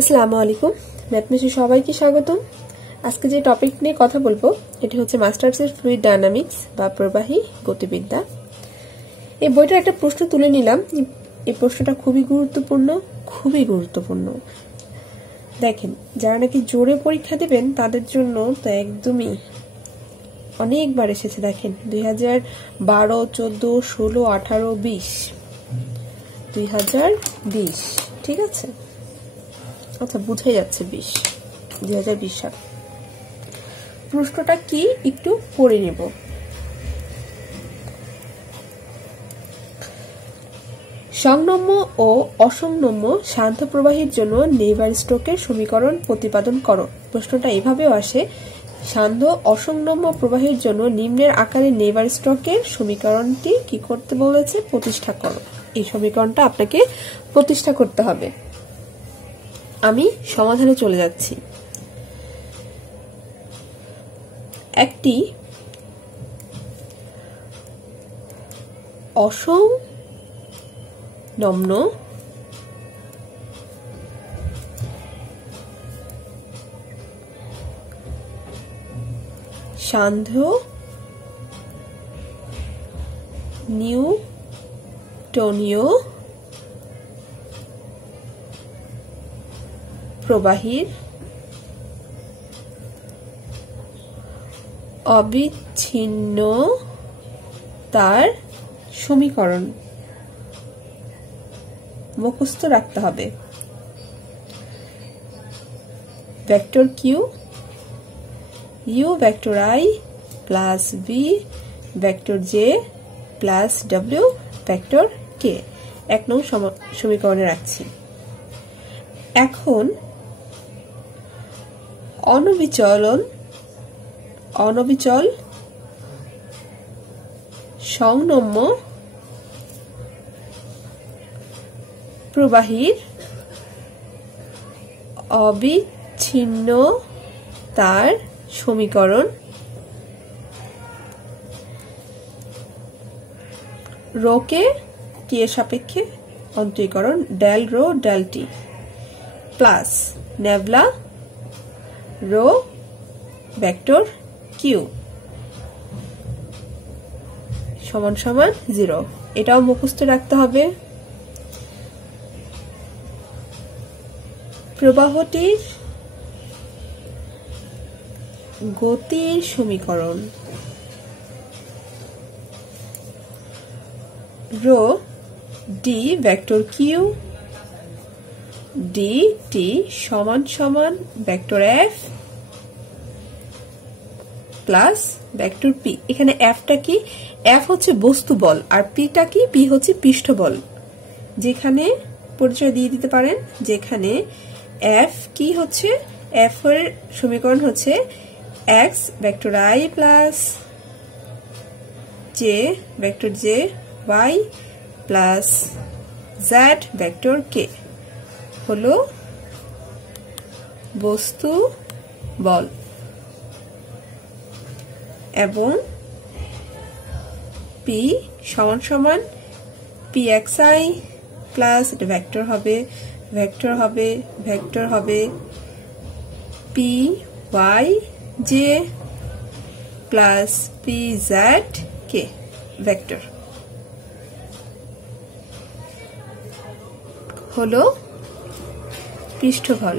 আসসালামু আলাইকুম, ম্যাথমেটিক্সে সবাইকে স্বাগতম। আজকে যে টপিক নিয়ে কথা বলবো এটি হচ্ছে মাস্টার্সের ফ্লুইড ডায়নামিক্স বা প্রবাহী গতিবিদ্যা। এই বইটার একটা প্রশ্ন তুলে নিলাম। এই প্রশ্নটা খুবই গুরুত্বপূর্ণ। দেখেন, যারা নাকি জোরে পরীক্ষা দেবেন তাদের জন্য তো একদমই অনেকবার এসেছে। দেখেন 2012, 14, 16, 18, 20, 2020, ঠিক আছে, আচ্ছা বুঝে যাচ্ছে 2020 সাল। প্রশ্নটা কি একটু পড়ে নেব। সংনম্য ও অসংনম্য শান্ত প্রবাহীর জন্য নেভার-স্টোকের সমীকরণ প্রতিপাদন করো। প্রশ্নটা এভাবেও আসে, শান্ত অসংনম্য প্রবাহীর জন্য নিম্নের আকারে নেভার-স্টোকের সমীকরণটি কি করতে বলেছে? প্রতিষ্ঠা করো। এই সমীকরণটা আপনাকে প্রতিষ্ঠা করতে হবে। আমি সমাধানে চলে যাচ্ছি। একটি অসংনম্য সান্ধ্য নিউটনীয় প্রবাহীর অবিচ্ছিন্নতার সমীকরণ মুখস্থ রাখতে হবে। Vector Q, U vector I plus V vector J plus W vector K 1 নং সমীকরণে রাখছি। এখন অনবিচল সংনম্য প্রবাহীর অবিচ্ছিন্নতার সমীকরণ রোকে টি এর সাপেক্ষে অন্তরীকরণ ডেল রো ডেল টি plus nabla rho vector Q সমান সমান 0। এটাও মুখস্থ রাখতে হবে। প্রবাহটির গতির সমীকরণ rho D vector Q D T সমান সমান vector F plus vector P. এখানে এফটা কি? এফ হচ্ছে বস্তু বল আর পিটা কি? পি হচ্ছে পৃষ্ঠ বল। যেখানে পরিচয় দিয়ে দিতে পারেন, যেখানে এফ কি হচ্ছে, এফ এর সমীকরণ হচ্ছে X vector I plus J vector J Y plus Z vector K হলো বস্তু বল এবং পি সমান সমান P X I plus vector হবে P Y J plus P Z K vector হলো পৃষ্ঠবল।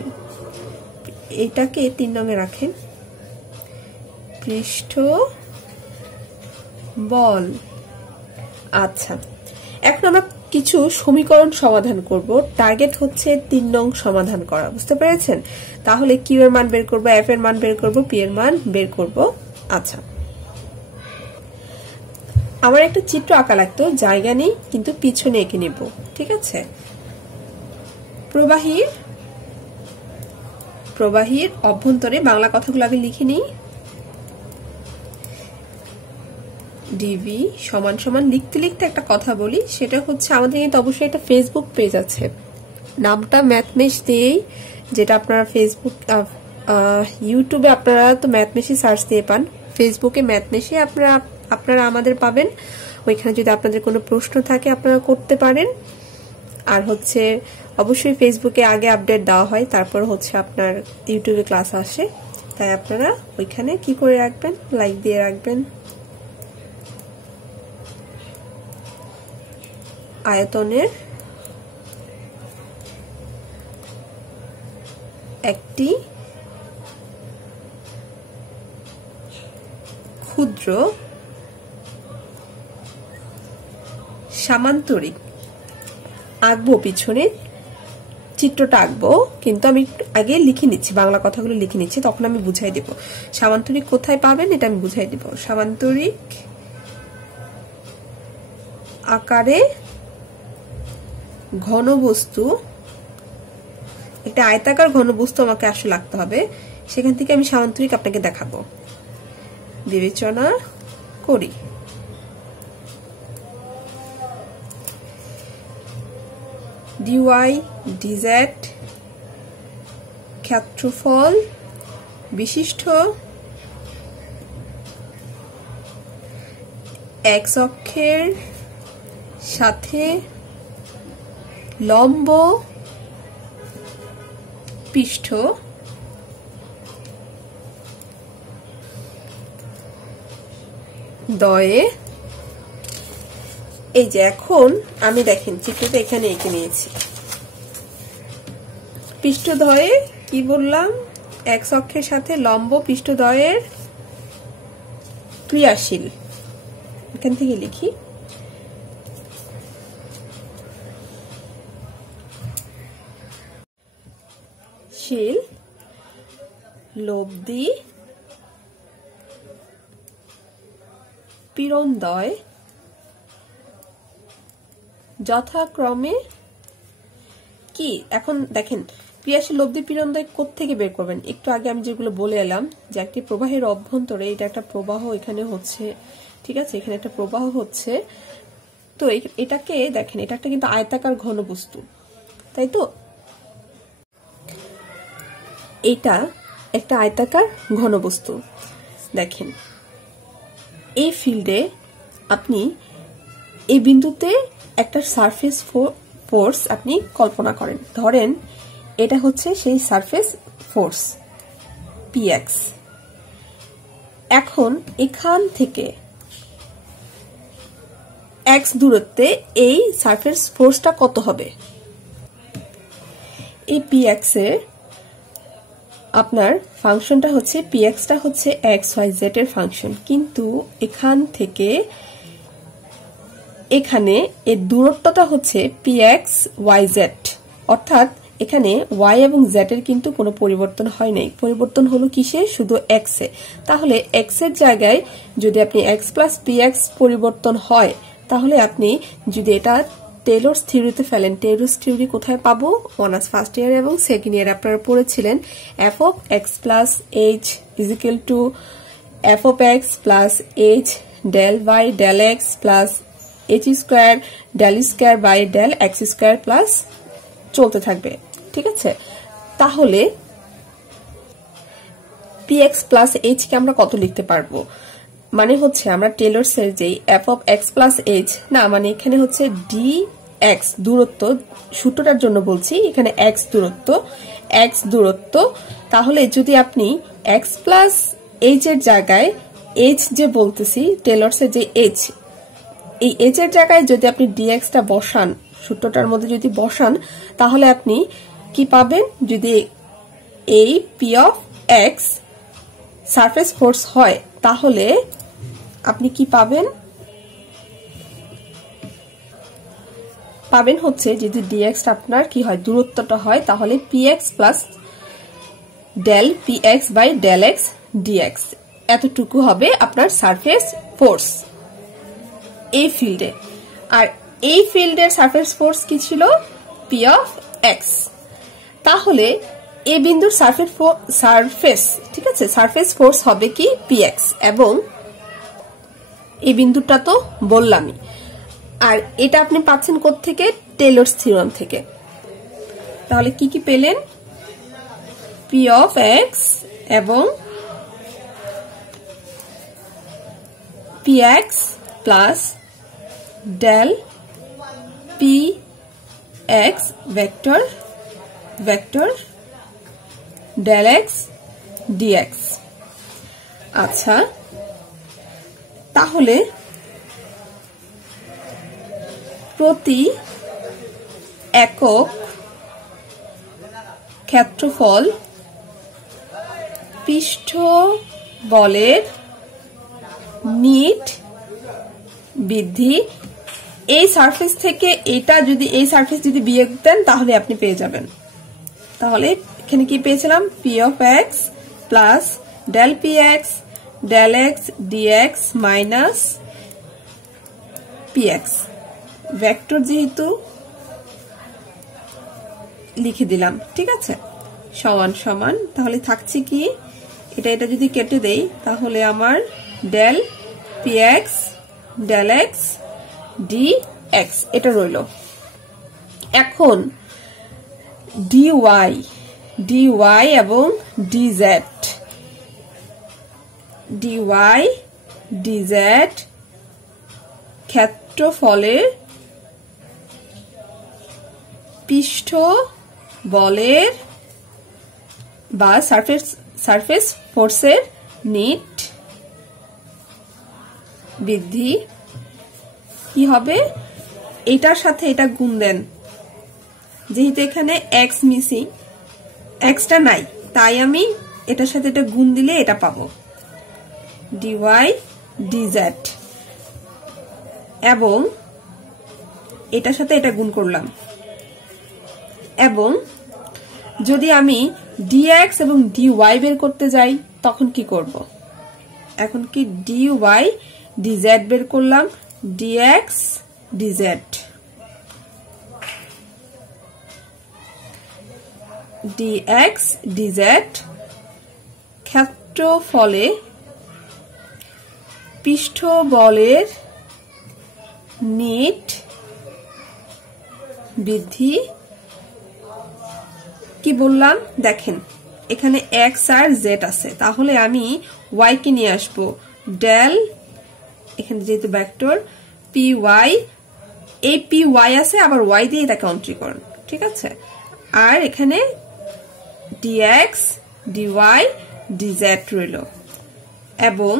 এটাকে 3 নঙে রাখেন, পৃষ্ঠ বল। আচ্ছা, এখন আমরা কিছু সমীকরণ সমাধান করব। টার্গেট হচ্ছে 3 নং সমাধান করা, বুঝতে পেরেছেন? তাহলে কিউ এর মান বের করব, এফ এর মান বের করব, পি এর মান বের করব। আচ্ছা, আমার একটা চিত্র আঁকা লাগতো, জায়গা নেই কিন্তু পিছনে এঁকে নেব, ঠিক আছে? প্রবাহীর অভ্যন্তরে বাংলা কথাগুলো আমি লিখে নিই। ডিভি সমান সমান লিখতে লিখতে একটা কথা বলি, সেটা হচ্ছে আমাদের কিন্তু অবশ্যই একটা ফেসবুক পেজ আছে, নামটা ম্যাথমেশ দিয়েই, যেটা আপনারা ফেসবুক ইউটিউবে আপনারা তো ম্যাথমেশই সার্চ দিয়ে পান, ফেসবুকে ম্যাথমেশে আপনারা আমাদের পাবেন। ওইখানে যদি আপনাদের কোনো প্রশ্ন থাকে আপনারা করতে পারেন। আর হচ্ছে অবশ্যই ফেসবুকে আগে আপডেট দেওয়া হয়, তারপর হচ্ছে আপনার ইউটিউবে ক্লাস আসে, তাই আপনারা ওইখানে কি করে রাখবেন, লাইক দিয়ে রাখবেন। আয়তনের একটি ক্ষুদ্র সামান্তরিক আঁকবো, পিছনে চিত্রটা আঁকবো, কিন্তু আমি আগে লিখে নিচ্ছি, বাংলা কথাগুলো লিখে নিচ্ছি, তখন আমি বুঝাই দেব সামান্তরিক কোথায় পাবেন, এটা আমি বুঝাই দেব। সামান্তরিক আকারে ঘনবস্তু, একটা আয়তাকার ঘনবস্তু আমাকে আসলে আঁকতে হবে, সেখান থেকে আমি সামান্তরিক আপনাকে দেখাবো। বিবেচনা করি। ডিওয়াই ডিজেড ক্ষেত্রফল বিশিষ্ট এক্স অক্ষের সাথে লম্ব পৃষ্ঠ দয়ে, এই যে এখন আমি দেখেন চিত্রটা এখানে এঁকে নিয়েছি। পৃষ্ঠদ্বয়ে কি বললাম, এক্স অক্ষের সাথে লম্ব পৃষ্ঠদ্বয়ের ক্রিয়াশীল, এখান থেকে লিখি শিল লব্ধি পীড়নদ্বয় যথাক্রমে কি। এখন দেখেন ক্রিয়াশীল লব্ধি পীড়নদ্বয় কোত্থেকে বের করবেন, একটু আগে আমি যেগুলো বলে এলাম যে একটি প্রবাহের অভ্যন্তরে এটা একটা প্রবাহ এখানে হচ্ছে, ঠিক আছে, এখানে একটা প্রবাহ হচ্ছে, তো এটাকে দেখেন এটা একটা কিন্তু আয়তাকার ঘনবস্তু, তাই তো, এটা একটা আয়তাকার ঘনবস্তু। দেখেন এই ফিল্ডে আপনি এই বিন্দুতে একটা সারফেস ফোর্স আপনি কল্পনা করেন, ধরেন এটা হচ্ছে সেই সারফেস ফোর্স পিএক্স। এখন এখান থেকে এক্স দূরত্বে এই সারফেস ফোর্সটা কত হবে, এই পিএক্স এর আপনার ফাংশনটা হচ্ছে, পিএক্সটা হচ্ছে এক্স ওয়াই জেড এর ফাংশন, কিন্তু এখান থেকে এখানে এর দূরত্বটা হচ্ছে পিএক্স ওয়াই জেড, অর্থাৎ এখানে ওয়াই এবং জেড এর কিন্তু কোনো পরিবর্তন হয় নাই, পরিবর্তন হলো কিসে, শুধু এক্স এ। তাহলে এক্স এর জায়গায় যদি আপনি এক্স প্লাস পিএক্স পরিবর্তন হয়, তাহলে আপনি যদি এটা টেলরস থিওরিতে ফেলেন, টেলরস থিওরি কোথায় পাবো, অনার্স ফার্স্ট ইয়ার এবং সেকেন্ড ইয়ার আপনারা পড়েছিলেন, F of X plus H is equal to F of X plus H del by del x plus H square del square by del x square plus চলতে থাকবে, ঠিক আছে। তাহলে P X plus H K আমরা কত লিখতে পারবো, মানে হচ্ছে আমরা টেলরস এর যে F of X plus H, না মানে এখানে হচ্ছে ডি এক্স দূরত্ব, সূত্রটার জন্য বলছি, এখানে এক্স দূরত্ব, তাহলে যদি আপনি এক্স প্লাস এইচ এর জায়গায় এইচ যে বলতেছি টেলরস এর যে এইচ, এই এইচ এর জায়গায় যদি আপনি ডিএক্স টা বসান, সূত্রটার মধ্যে যদি বসান, তাহলে আপনি কি পাবেন, যদি এই P of x surface force হয়, তাহলে আপনি কি পাবেন, পাবেন হচ্ছে যদি ডিএক্স আপনার কি হয়, দূরত্বটা হয়, তাহলে P X plus del P X by del X D X, এতটুকু হবে আপনার সারফেস ফোর্স এই ফিল্ডে। আর এই ফিল্ডের সারফেস ফোর্স কি ছিল, পি অফ এক্স। তাহলে এই বিন্দুর সারফেস, ঠিক আছে, সারফেস ফোর্স হবে কি পিএক্স, এবং এই বিন্দুটা তো বললামই। আর এটা আপনি পাচ্ছেন কোত্থেকে, টেলরস থিওরাম থেকে। তাহলে কি কি পেলেন, পি অফ এক্স এবং px plus del P X vector vector del X D X. আচ্ছা, তাহলে প্রতি একক ক্ষেত্রফল পৃষ্ঠ বলের নিট বৃদ্ধি, এই সারফেস থেকে এটা যদি এই সারফেস যদি বিয়োগ দেন তাহলে আপনি পেয়ে যাবেন। তাহলে এখানে কি পেয়েছিলাম, P of X plus del P X del X D X minus P X. Vector যেহেতু লিখে দিলাম, ঠিক আছে, সমান সমান। তাহলে থাকছে কি, এটা যদি কেটে দেই তাহলে আমার del P X del X D X এটা রইল। এখন ডিওয়াই ডিওয়াই এবং ডিজেড ডিওয়াই ডিজেড ক্ষেত্রফলের পৃষ্ঠ বলের বা সারফেস ফোর্সের নিট বৃদ্ধি কি হবে, এটার সাথে এটা গুণ দেন, যেহেতু এখানে এক্স মিসিং, এক্সটা নাই, তাই আমি এটার সাথে এটা গুণ দিলে এটা পাবো ডিওয়াই ডিজেড, এবং এটার সাথে এটা গুণ করলাম। এবং যদি আমি ডিএক্স এবং ডিওয়াই বের করতে যাই তখন কি করব, এখন কি ডিওয়াই ডিজেড বের করলাম, ডিএক্স ডিজেড ডিএক্স ডিজেড ক্ষেত্রফলে পৃষ্ঠ বলের নিট বৃদ্ধি। কি বললাম দেখেন, এখানে এক্স আর জেড আছে, তাহলে আমি ওয়াই কে নিয়ে আসবো ডেল, এখানে যেহেতু ভেক্টর পি ওয়াই, এই পি ওয়াই আছে আবার ওয়াই দিয়ে এটাকে অন্তরীকরণ, ঠিক আছে। আর এখানে ডিএক্স ডিওয়াই ডিজেড রইল, এবং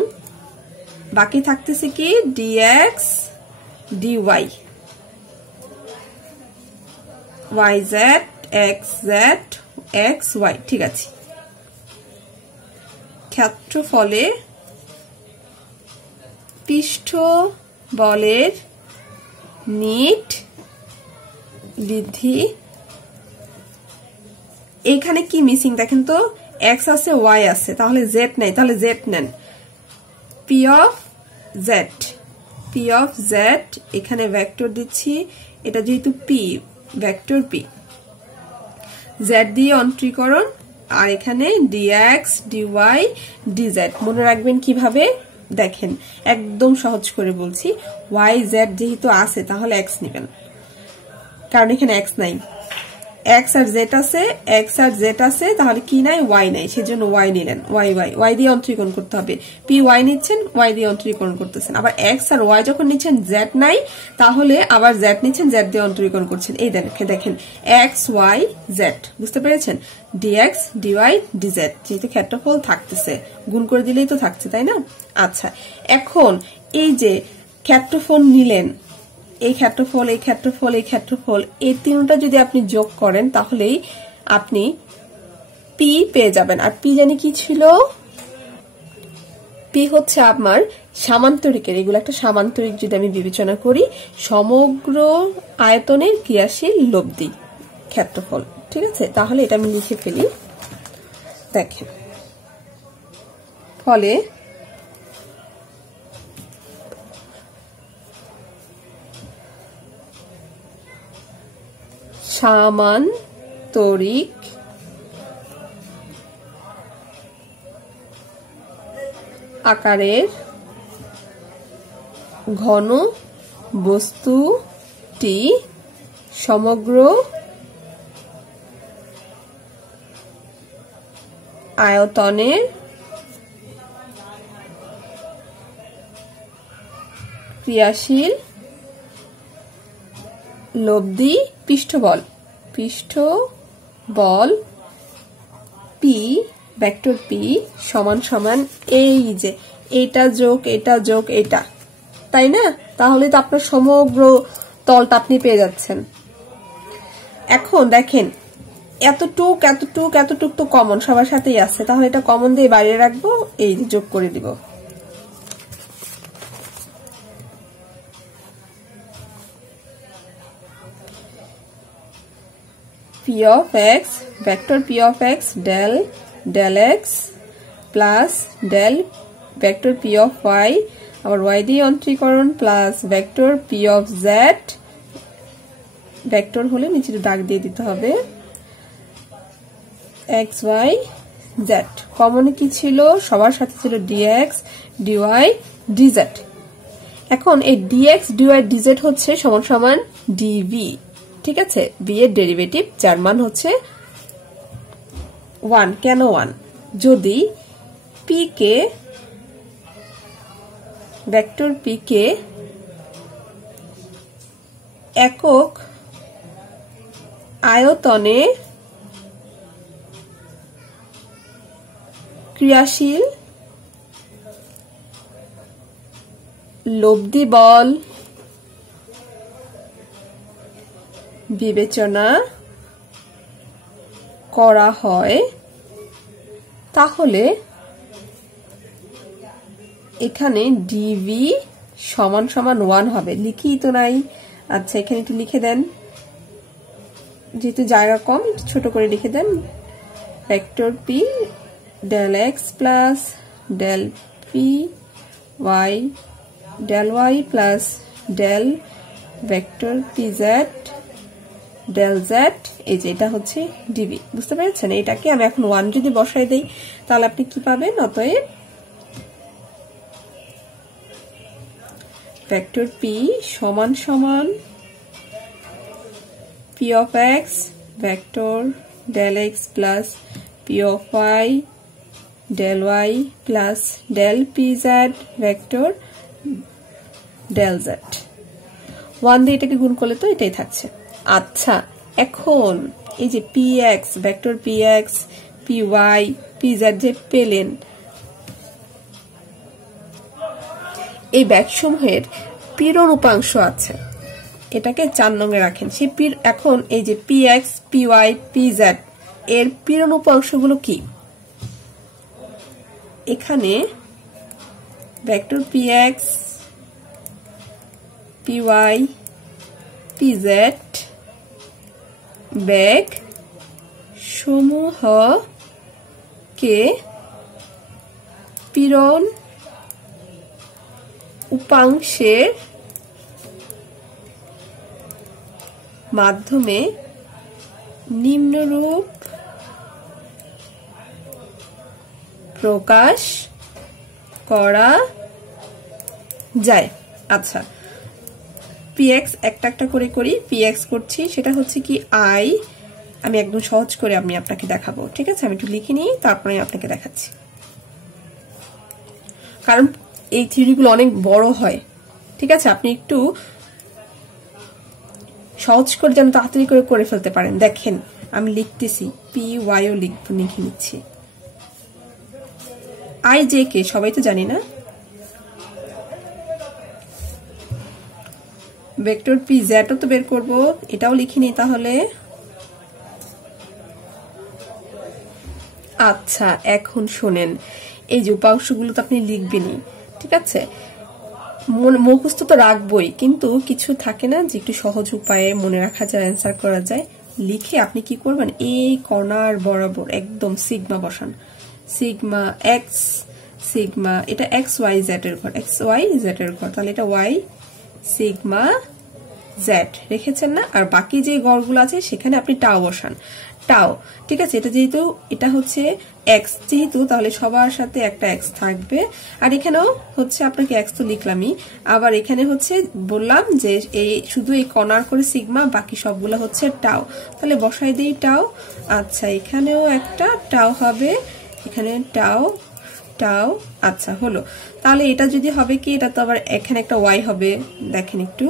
বাকি থাকতেছে কি D X D Y Y Z X Z X Y, ঠিক আছে। ক্ষেত্রফলে পৃষ্ঠ বলের নিট বৃদ্ধি, এখানে কি মিসিং দেখেন তো, এক্স আছে ওয়াই আছে, তাহলে জেড নাই, তাহলে জেড নেন, পি অফ জেড, এখানে ভেক্টর দিচ্ছি, এটা যেহেতু পি ভেক্টর পি, জেড দিয়ে অন্তরীকরণ, আর এখানে ডিএক্স ডিওয়াই ডিজেড। মনে রাখবেন কিভাবে, দেখেন একদম সহজ করে বলছি, ওয়াই জেড যেহেতু আছে তাহলে এক্স নেবেন, কারণ এখানে এক্স নাই, এক্স আর জেড আছে, এক্স আর জেড আছে, তাহলে কি নাই, ওয়াই নাই, সেজন্য ওয়াই নিলেন, ওয়াই ওয়াই ওয়াই দিয়ে অন্তরীকরণ করতে হবে, পি ওয়াই নিচ্ছেন ওয়াই দিয়ে অন্তরীকরণ করতেছেন, আবার এক্স আর ওয়াই যখন নিচ্ছেন জেড নাই, তাহলে আবার জেড নিচ্ছেন, জেড দিয়ে অন্তরীকরণ করছেন। এই দেখেন এক্স ওয়াই জেড, বুঝতে পেরেছেন, ডিএক্স ডিওয়াই ডিজেড, যেহেতু ক্ষেত্রফল থাকতেছে গুণ করে দিলেই তো থাকছে, তাই না। আচ্ছা, এখন এই যে ক্ষেত্রফল নিলেন, এই ক্ষেত্রফল এই ক্ষেত্রফল এই ক্ষেত্রফল, এই তিনটা যদি আপনি যোগ করেন তাহলেই আপনি পি পেয়ে যাবেন। আর পি জানি কি ছিল, পি হচ্ছে আমার সামান্তরিকের, এগুলো একটা সামান্তরিক যদি আমি বিবেচনা করি, সমগ্র আয়তনের ক্রিয়াশীল লব্ধি ক্ষেত্রফল, ঠিক আছে। তাহলে এটা আমি লিখে ফেলি, দেখেন, ফলে সামান্তরিক আকারের ঘন বস্তুটি সমগ্র আয়তনের ক্রিয়াশীল লব্ধি পৃষ্ঠবল পি ভেক্টর পি সমান সমান এই যে এটা যোগ এটা যোগ এটা, তাই না? তাহলে তো আপনার সমগ্র তলটা আপনি পেয়ে যাচ্ছেন। এখন দেখেন এতটুক এতটুক এতটুক তো কমন সবার সাথেই আছে, তাহলে এটা কমন দিয়ে বাইরে রাখবো, এই যোগ করে দিব। p of x vector p of x del x plus del vector p of y আবার y দিয়ে অন্তরীকরণ plus vector p of z, vector হলে নিচে দাগ দিয়ে দিতে হবে, x y z। কমনে কি ছিল? সবার সাথে ছিল dx dy dz। এখন এই dx dy dz হচ্ছে সমান সমান dv, ঠিক আছে? v এর ডেরিভেটিভ যার মান হচ্ছে 1। কেন 1? যদি p কে ভেক্টর p কে একক আয়তনে ক্রিয়াশীল লব্ধি বল বিবেচনা করা হয় তাহলে এখানে dv সমান সমান 1 হবে। লিখি তো নাই। আচ্ছা এখানে একটু লিখে দেন, যেহেতু জায়গা কম ছোট করে লিখে দেন, vector p del x plus del p y del y plus del vector pz del z, এই যে এটা হচ্ছে dv। বুঝতে পেরেছেন? এটাকে আমি এখন 1 যদি বসাই দেই তাহলে আপনি কি পাবেন? অতএব ভেক্টর p সমান সমান p of x vector del x plus p of y del y plus del pz vector del z। 1 দিয়ে এটাকে গুণ করলে তো এটাই থাকছে। আচ্ছা এখন এই যে px vector px py pz যে পেলেন, এই ব্যাগসমূহের পীড়ন উপাংশ আছে, এটাকে 4 নঙে রাখেন। সেই এখন এই যে px py pz এর পীড়ন উপাংশগুলো কি? এখানে ভেক্টর px py pz ব্যাগ সমূহকে পীড়ন উপাংশের মাধ্যমে নিম্নরূপ প্রকাশ করা যায়। আচ্ছা px একটা একটা করে করি। px করছি, সেটা হচ্ছে কি i, আমি একদম সহজ করে আমি আপনাকে দেখাবো, ঠিক আছে? আমি একটু লিখে নিই, তারপরে আপনাকে দেখাচ্ছি, কারণ এই থিওরিগুলো অনেক বড় হয়, ঠিক আছে? আপনি একটু সহজ করে যেন তাড়াতাড়ি করে ফেলতে পারেন। দেখেন আমি লিখতেছি, পি ওয়াই ও লিখে নিচ্ছি। আই জে কে সবাই তো জানি না। ভেক্টর পি জেডও তো বের করবো, এটাও লিখে নিই তাহলে। আচ্ছা এখন শোনেন, এই যে উপাংশগুলো তো আপনি লিখবেনই, ঠিক আছে? মুখস্থ তো রাখবই, কিন্তু কিছু থাকে না যে একটু সহজ উপায়ে মনে রাখা যায়, অ্যান্সার করা যায়। লিখে আপনি কি করবেন, এই কর্নার বরাবর একদম সিগমা বসান। সিগমা এক্স, সিগমা এটা এক্স ওয়াই জেড এর ঘর, এক্স ওয়াই জেড এর ঘর, তাহলে এটা ওয়াই সিগমা জেড রেখেছেন না? আর বাকি যে গড়গুলো আছে সেখানে আপনি টাও বসান, টাও, ঠিক আছে? এটা যেহেতু এটা হচ্ছে এক্স, যেহেতু তাহলে সবার সাথে একটা এক্স থাকবে। আর এখানেও হচ্ছে আপনাকে এক্স তো লিখলামই, আবার এখানে হচ্ছে বললাম যে এই শুধু এই কর্নার করে সিগমা, বাকি সবগুলো হচ্ছে টাও, তাহলে বসাই দিই টাও। আচ্ছা এখানেও একটা টাও হবে, এখানে টাও টাও। আচ্ছা হলো, তাহলে এটা যদি হবে কি, এটা তো আবার এখানে একটা ওয়াই হবে, দেখেন একটু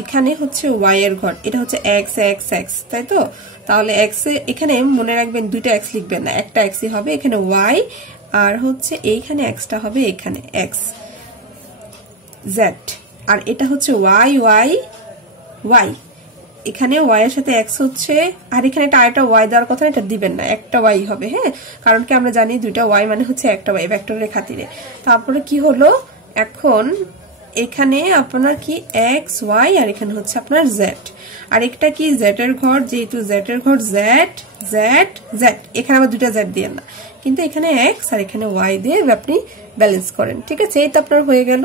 এখানে হচ্ছে ওয়াই এর ঘর, এটা হচ্ছে এক্স এক্স এক্স, তাই তো? তাহলে এক্স এখানে মনে রাখবেন দুইটা এক্স লিখবেন না, একটা এক্সই হবে, এখানে ওয়াই আর হচ্ছে এইখানে এক্সটা হবে এখানে এক্স জেড, আর এটা হচ্ছে ওয়াই ওয়াই ওয়াই, এখানে ওয়াই এর সাথে এক্স হচ্ছে, আর এখানে একটা আরেকটা ওয়াই দেওয়ার কথা, এটা দিবেন না, একটা ওয়াই হবে। হ্যাঁ, কারণ কি আমরা জানি দুইটা ওয়াই মানে হচ্ছে একটা ওয়াই ভেক্টরের খাতিরে। তারপরে কি হলো, এখন এখানে আপনার কি এক্স ওয়াই আর এখানে হচ্ছে আপনার জেড, আর একটা কি জেড এর ঘর, যেহেতু জেড এর ঘর জেড জেড জেড, এখানে আবার দুইটা জেড দিয়ে না, কিন্তু এখানে এক্স আর এখানে ওয়াই দিয়ে আপনি ব্যালেন্স করেন। ঠিক আছে, এই তো আপনার হয়ে গেল।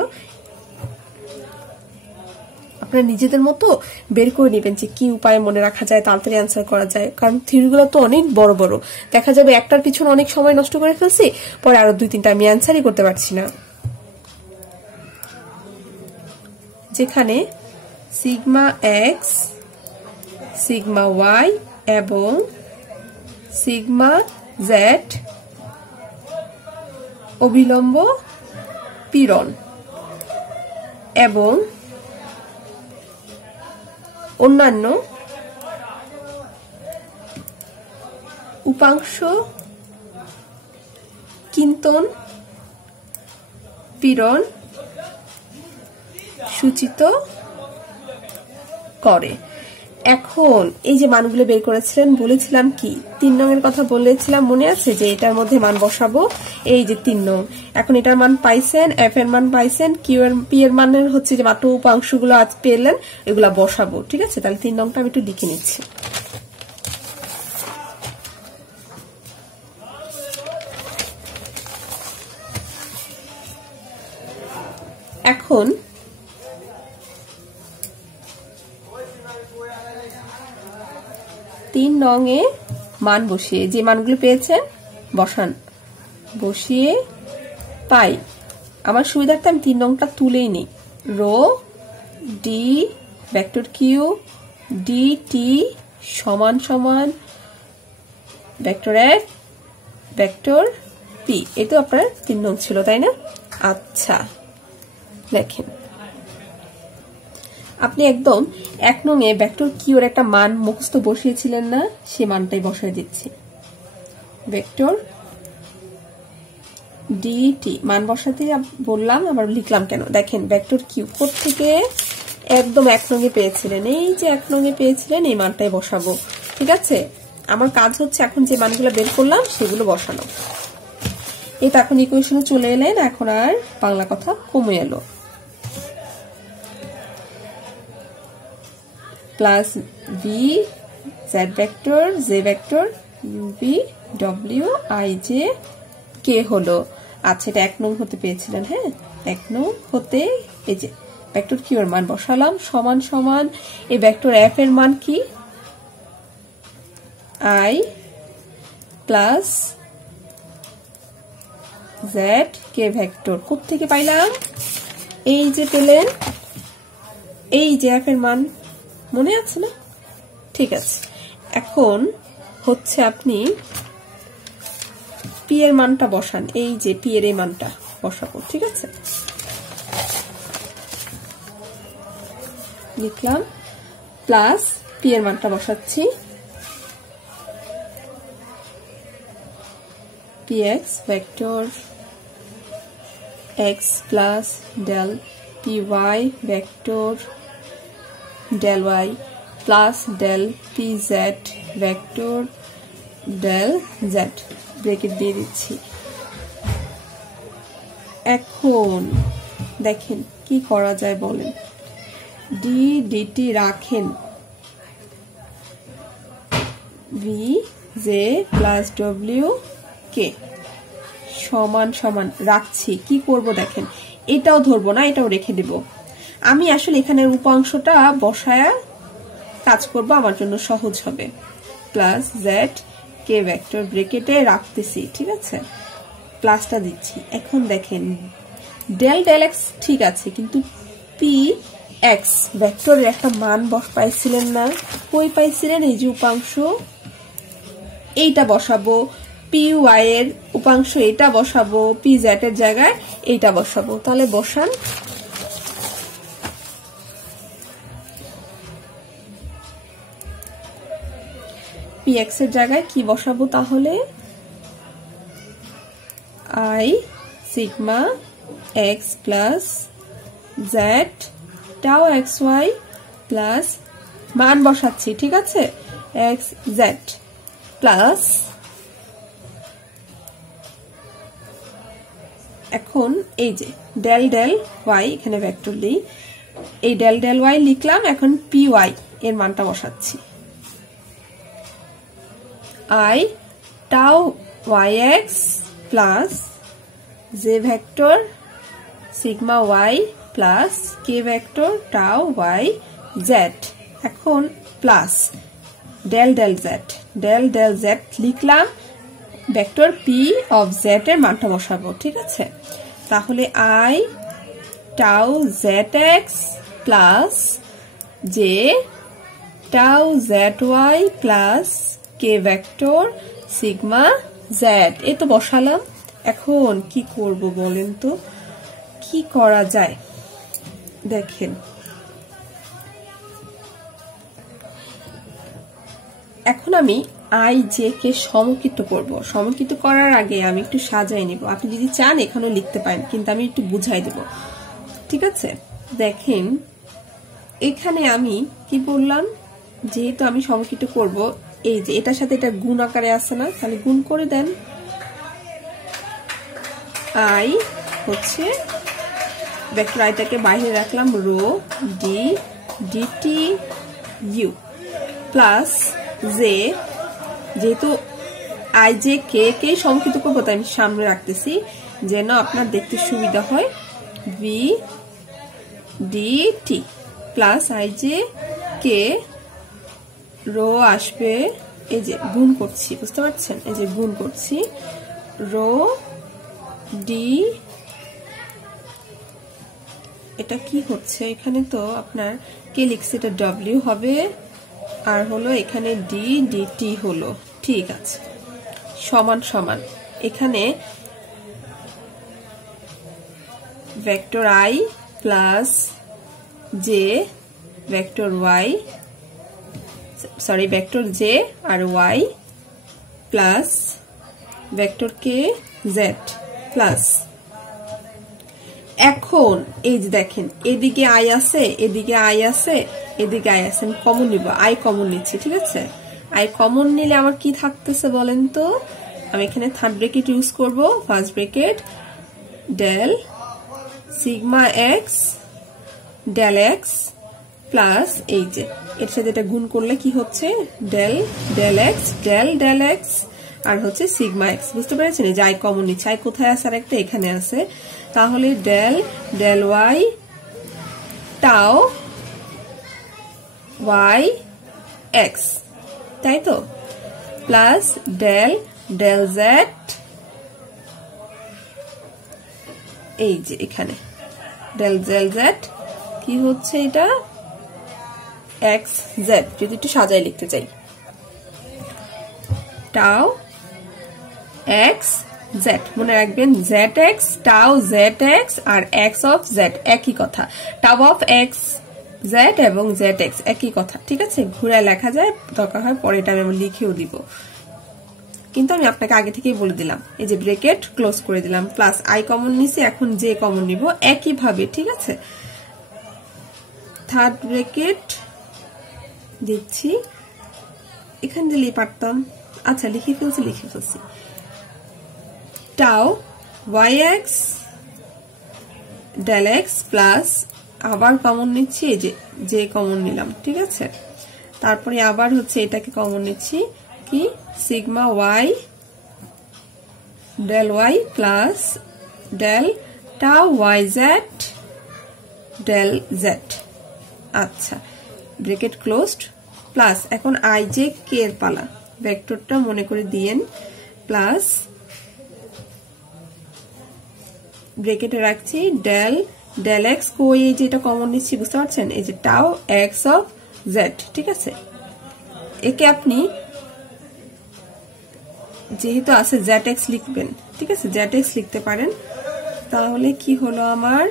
আপনারা নিজেদের মতো বের করে নেবেন যে কি উপায়ে মনে রাখা যায়, তাড়াতাড়ি অ্যান্সার করা যায়, কারণ থিওরিগুলো তো অনেক বড় বড়, দেখা যাবে একটার পিছনে অনেক সময় নষ্ট করে ফেলছি, পরে আরো 2-3টা আমি অ্যান্সারই করতে পারছি না। যেখানে সিগমা এক্স সিগমা ওয়াই এবং সিগমা জেড অভিলম্ব পীড়ন এবং অন্যান্য উপাংশ কিন্তন পীড়ন সূচিত করে। এখন এই যে মানগুলো বের করেছিলেন, বলেছিলাম কি 3 নং-এর কথা বলেছিলাম, মনে আছে যে এটার মধ্যে মান বসাবো, এই যে 3 নং। এখন এটার মান পাইছেন, এফ এর মান পাইছেন, কিউ এর পি এর মানের হচ্ছে যে মাত্র উপাংশগুলো আজ পেলেন, এগুলা বসাবো। ঠিক আছে, তাহলে 3 নংটা আমি একটু লিখে নিচ্ছি। এখন 3 নং-এ মান বসিয়ে, যে মানগুলো পেয়েছেন বসান, বসিয়ে পাই। আমার সুবিধার্থে আমি 3 নংটা তুলেই নিই, rho D vector Q D T সমান সমান ভেক্টর এফ ভেক্টর পি। এই তো আপনার 3 নং ছিল, তাই না? আচ্ছা, লেখেন। আপনি একদম 1 নং-এ ভেক্টর কিউর একটা মান মুখস্থ বসিয়েছিলেন না, সে মানটাই বসাই দিচ্ছি। ভেক্টর ডিটি মান বসাতে বললাম, আবার লিখলাম কেন দেখেন, ভেক্টর কিউ থেকে একদম 1 নং-এ পেয়েছিলেন, এই যে 1 নং-এ পেয়েছিলেন, এই মানটাই বসাবো। ঠিক আছে, আমার কাজ হচ্ছে এখন যে মানগুলো বের করলাম সেগুলো বসানো। এই তো এখন ইকুয়েশনে চলে এলেন, এখন আর বাংলা কথা কমে এলো। Plus V Z vector J vector B W I J K হলো। আচ্ছা, এটা 1 নং হতে পেয়েছিলেন। হ্যাঁ, 1 নং হতে এই যে ভেক্টর কিউ এর মান বসালাম, সমান সমান এই ভেক্টর এফ এর মান কি, I plus Z K vector. কোত্থেকে পাইলাম? এই যে পেলেন, এই যে এফ এর মান, মনে আছে না? ঠিক আছে, এখন হচ্ছে আপনি পি এর মানটা বসান, এই যে পি এর এই মানটা বসাবো। ঠিক আছে, লিখলাম প্লাস পি এর মানটা বসাচ্ছি, P X vector X plus del P Y vector del y plus del pz vector del z bracket দিয়ে দিচ্ছি। এখন দেখেন কি করা যায় বলেন, ডি ডিটি রাখেন, V J plus W K সমান সমান রাখছি। কি করব দেখেন, এটাও ধরবো না, এটাও রেখে দেব। আমি আসলে এখানে উপাংশটা বসায়া কাজ করব, আমার জন্য সহজ হবে। প্লাস জেড কে ভেক্টর ব্রেকেটে রাখতেছি। ঠিক আছে, প্লাসটা দিচ্ছি। এখন দেখেন ডেল ডেল এক্স ঠিক আছে, কিন্তু পি এক্স ভেক্টরের একটা মান পাইছিলেন না? কই পাইছিলেন? এই যে উপাংশ, এইটা বসাবো। পি ওয়াই এর উপাংশ এটা বসাবো, পি জেড এর জায়গায় এইটা বসাবো। তাহলে বসান, পি এক্স এর জায়গায় কি বসাবো তাহলে? I sigma X plus Z টাও এক্স ওয়াই প্লাস মান বসাচ্ছি, ঠিক আছে, এক্স জেড প্লাস, এখন এই যে ডেল ডেল ওয়াই, এখানে ভেক্টর দিই, এই ডেল ডেল ওয়াই লিখলাম, এখন পি ওয়াই এর মানটা বসাচ্ছি, I tau Y X plus J vector sigma Y plus K vector tau Y Z, এখন প্লাস ডেল ডেল জেড লিখলাম, ভেক্টর পি অফ জেড এর মানটা বসাবো, ঠিক আছে। তাহলে I tau Z X plus J tau Z Y plus K vector sigma Z, এই তো বসালাম। এখন কি করব বলেন তো, কি করা যায়? দেখেন, এখন আমি আই জে কে সমকৃত করব। সমকৃত করার আগে আমি একটু সাজাই নিব, আপনি যদি চান এখানেও লিখতে পারেন, কিন্তু আমি একটু বুঝাই দেব, ঠিক আছে। দেখেন এখানে আমি কি বললাম, যেহেতু আমি সমকৃত করব, এই যে এটার সাথে এটা গুণ আকারে আছে না, তাহলে গুণ করে দেন। আই হচ্ছে ভেক্টর আইটাকে বাইরে রাখলাম, rho D D T U plus J, যেহেতু আই জে কে কে সমকৃত করবো তাই আমি সামনে রাখতেছি যেন আপনার দেখতে সুবিধা হয়, V D T plus I J K, rho আসবে, এই যে গুণ করছি, বুঝতে পারছেন, এই যে গুণ করছি, রো ডি, এটা কি হচ্ছে এখানে, তো আপনার কে লিখছে এটা ডব্লিউ হবে, আর হলো এখানে ডি ডিটি হলো, ঠিক আছে, সমান সমান, এখানে vector I plus J vector Y, sorry vector J আর Y plus vector K Z plus, এখন এই যে দেখেন এদিকে আই আছে, এদিকে আই আছে, এদিকে আই আছে, আমি কমন নিব, আই কমন নিচ্ছি, ঠিক আছে। আই কমন নিলে আমার কি থাকতেছে বলেন তো, আমি এখানে থার্ড ব্রেকেট ইউজ করব, first bracket del sigma X del x plus, এই যে এর সাথে এটা গুণ করলে কি হচ্ছে, del del x del del x আর হচ্ছে সিগমা এক্স, বুঝতে পেরেছেন, এই যে আই কমন নিচ্ছে, আই কোথায় আছে, আর একটা এখানে আছে, তাহলে del del Y tau Y x, তাই তো, প্লাস ডেল ডেল জেড, এই যে এখানে ডেল ডেল জেড কি হচ্ছে, এটা এক্স জেড, যদি একটু সাজাই লিখতে চাই, টাও এক্স জেড, মনে রাখবেন Z X tau Z X আর এক্স অফ জেড একই কথা, টাও অফ এক্স জেড এবং জেড এক্স একই কথা, ঠিক আছে, ঘুরে লেখা যায়, দরকার হয় পরে এটা আমি লিখেও দিব, কিন্তু আমি আপনাকে আগে থেকেই বলে দিলাম, এই যে ব্রেকেট ক্লোজ করে দিলাম, প্লাস আই কমন নিছি, এখন জে কমন নিব একইভাবে, ঠিক আছে, থার্ড ব্রেকেট দিচ্ছি, এখান দিলেই পারতাম, আচ্ছা লিখে ফেলছি, tau Y X del x plus, আবার কমন নিচ্ছি, এই যে কমন নিলাম, ঠিক আছে, তারপরে আবার হচ্ছে এটাকে কমন নিচ্ছি, কি sigma Y del Y plus del tau Y Z del Z, আচ্ছা ব্রেকেট ক্লোজড, প্লাস এখন আই জে কে এর পালা, ভেক্টরটা মনে করে দিয়েন, প্লাস ব্রেকেটে রাখছি ডেল ডেল এক্স, কই এই যে এটা কমন নিচ্ছি, বুঝতে পারছেন, এই যে টাও এক্স অফ জেড, ঠিক আছে, একে আপনি যেহেতু আছে জেড এক্স লিখবেন, ঠিক আছে, জেড এক্স লিখতে পারেন, তাহলে কি হলো আমার,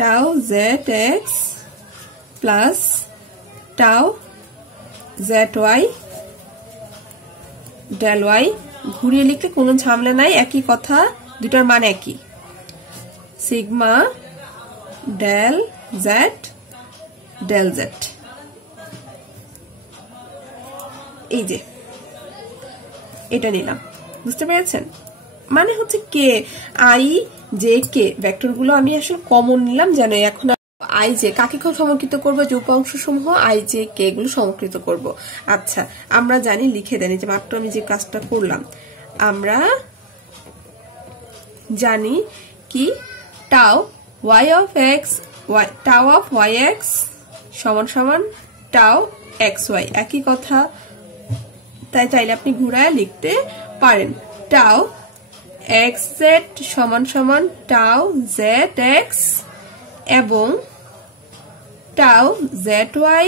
টাও জেড এক্স প্লাস টাও জেড ওয়াই ডেল ওয়াই, ঘুরিয়ে লিখলে কোনো ঝামেলা নাই, একই কথা, দুটার মান একই। Sigma del Z del Z, এই যে এটা নিলাম, বুঝতে পেরেছেন? মানে হচ্ছে কে আই জে কে ভেক্টরগুলো আমি আসলে কমন নিলাম, যেন এখন আই জে কাকে সমকৃত করবো, যে উপাংশ সমূহ আই জে কে গুলো সমকৃত করব। আচ্ছা, আমরা জানি, লিখে দেন, যে মাত্র আমি যে কাজটা করলাম, আমরা জানি কি টাও ওয়াই অফ এক্স, টাও অফ ওয়াই এক্স সমান সমান টাও এক্স ওয়াই, একই কথা, তাই চাইলে আপনি ঘুরায় লিখতে পারেন। টাও এক্স জেড সমান সমান টাও জেড এক্স এবং টাও জেড ওয়াই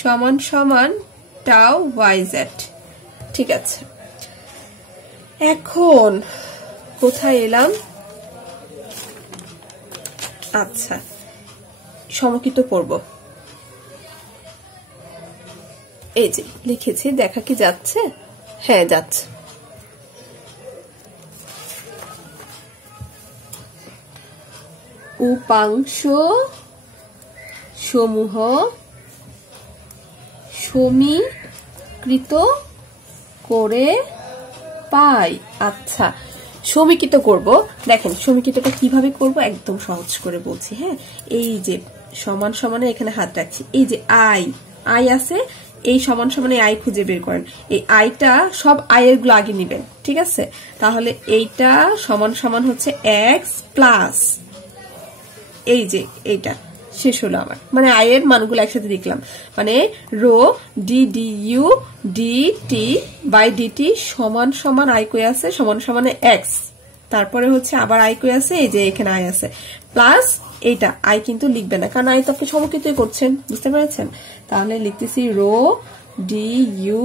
সমান সমান টাও ওয়াই জেড। ঠিক আছে, এখন কোথায় এলাম? আচ্ছা, সমকৃত করব। এই যে লিখেছি, দেখা কি যাচ্ছে? হ্যাঁ, যাচ্ছে। উপাংশ সমূহ সমীকৃত করে পাই। আচ্ছা, সমীকৃত করব। দেখেন সমীকৃতটা কিভাবে করব, একদম সহজ করে বলছি। হ্যাঁ, এই যে সমান সমানে এখানে হাত রাখছি, এই যে আই আই আছে, এই সমান সমানে আই খুঁজে বের করেন। এই আইটা সব আই এর গুলো আগে নিবেন, ঠিক আছে? তাহলে এইটা সমান সমান হচ্ছে এক্স প্লাস, এই যে এইটা শেষ হলো আমার, মানে আই এর মানগুলো একসাথে লিখলাম, মানে rho D D U D T by D T সমান সমান আই কই আছে, সমান সমানে এক্স, তারপরে হচ্ছে আবার আই কই আছে, এই যে এখানে আই আছে, প্লাস এইটা আই কিন্তু লিখবে না, কারণ আই তো আপনি সমকৃতই করছেন, বুঝতে পেরেছেন? তাহলে লিখতেছি রো ডি ইউ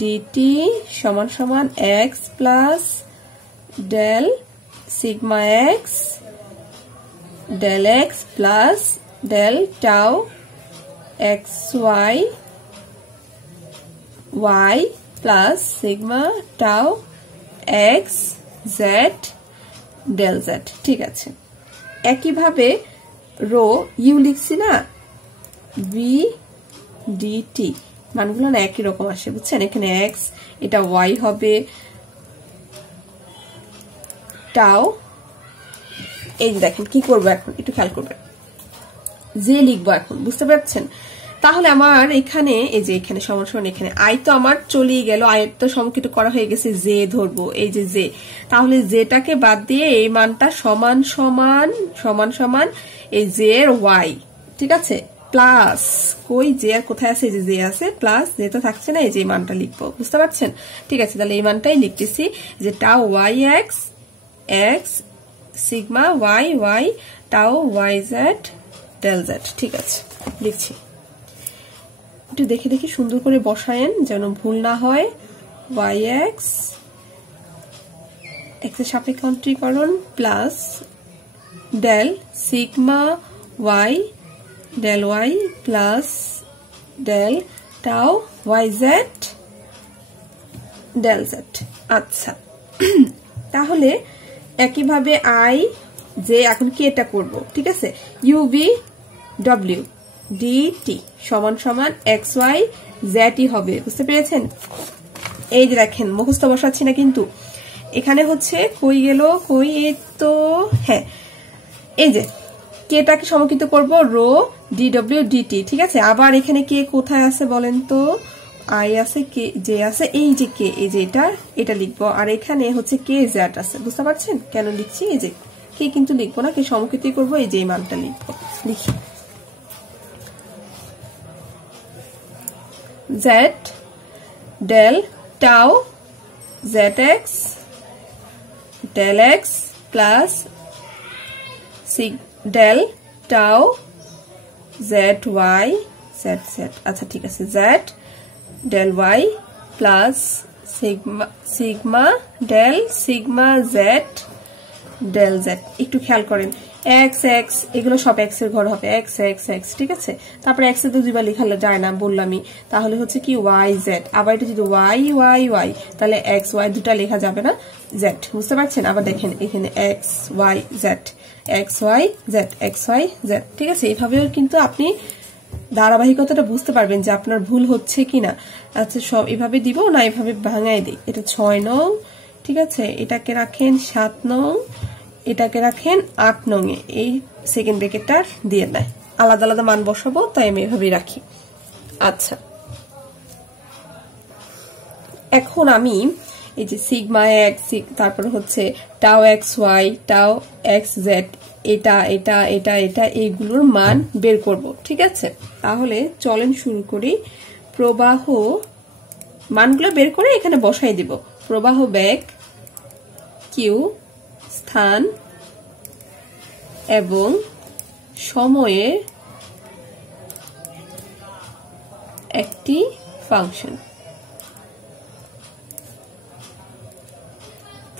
ডিটি সমান সমান X plus del sigma X del x plus del tau x y y plus sigma tau x z del z। ঠিক আছে, একইভাবে রো ইউ লিখছি না, ভি ডিটি মানগুলো না একই রকম আসে, বুঝছেন? এখানে এক্স, এটা ওয়াই হবে, টাও, এই দেখেন কি করবো এখন, একটু খেয়াল করবেন, জে লিখবো এখন, বুঝতে পারছেন? তাহলে আমার এখানে এই যে এখানে সমান সমান, এখানে আই তো আমার চলেই গেল, আয়ের তো সমকৃত করা হয়ে গেছে, জে ধরবো, এই যে জে, তাহলে জেটাকে বাদ দিয়ে এই মানটা সমান সমান সমান সমান এই জে এর ওয়াই, ঠিক আছে? প্লাস কই জে আর কোথায় আছে, এই যে জে আছে, প্লাস জে তো থাকছে না, এই যে মানটা লিখবো, বুঝতে পারছেন? ঠিক আছে, তাহলে এই মানটাই লিখতেছি, যে tau Y X X sigma Y Y tau Y Z del Z. ঠিক আছে, লিখছি, একটু দেখে দেখে সুন্দর করে বসায়েন যেন ভুল না হয়। ওয়াই এক্স এক্স এর সাপেক্ষে অন্তরীকরণ plus del sigma Y del Y plus del tau Y Z del Z. আচ্ছা, তাহলে একইভাবে আই যে এখন কি এটা করব, ঠিক আছে? ইউবি ডব্লিউ ডিটি সমান সমান এক্স ওয়াই জেডই হবে, বুঝতে পেরেছেন? এই যে দেখেন, মুখস্থ বসাচ্ছি না কিন্তু, এখানে হচ্ছে কই গেল, কই তো, হ্যাঁ, এই যে কেটাকে সমকৃত করব রো ডি ডব্লিউ ডিটি, ঠিক আছে? আবার এখানে কে কোথায় আছে বলেন তো, আই আছে, কে জে আছে, এই যে কে, এই যে এটা লিখবো, আর এখানে হচ্ছে কে জেড আছে, বুঝতে পারছেন কেন লিখছি? এই যে কে কিন্তু লিখবো না, কে সমকৃতি করবো, এই যে এই মানটা লিখবো, লিখি Z del tau Z X del x plus del tau Z Y Z Z. আচ্ছা ঠিক আছে, Z del y plus sigma del sigma z del z। একটু খেয়াল করেন, এক্স এক্স এগুলো সব এক্স এর ঘর হবে, এক্স এক্স এক্স, ঠিক আছে। তারপরে এক্স এর তো দুইবার লেখা যায় না বললামই, তাহলে হচ্ছে কি ওয়াই জেড। আবার এটা যদি ওয়াই ওয়াই ওয়াই, তাহলে এক্স ওয়াই দুটা লেখা যাবে না, জেড, বুঝতে পারছেন। আবার দেখেন এখানে X Y Z, X Y Z, X Y Z, ঠিক আছে। এইভাবেও কিন্তু আপনি ধারাবাহিকতাটা বুঝতে পারবেন যে আপনার ভুল হচ্ছে কিনা। আচ্ছা সব এভাবে দিব না এভাবে ভাঙাই দিই। এটা 6 নং, ঠিক আছে। এটাকে রাখেন 7 নং, এটাকে রাখেন 8 নং এ, এই সেকেন্ড ব্র্যাকেটটা দিয়ে দেয়। আলাদা আলাদা মান বসাবো তাই আমি এভাবেই রাখি। আচ্ছা এখন আমি এই যে সিগমা এক্স, তারপর হচ্ছে tau X Y, tau x Z, এটা এটা এটা এটা এইগুলোর মান বের করব, ঠিক আছে। তাহলে চলেন শুরু করি। প্রবাহ মানগুলো বের করে এখানে বসাই দিব। প্রবাহ বেগ, কিউ স্থান এবং সময়ে একটি ফাংশন।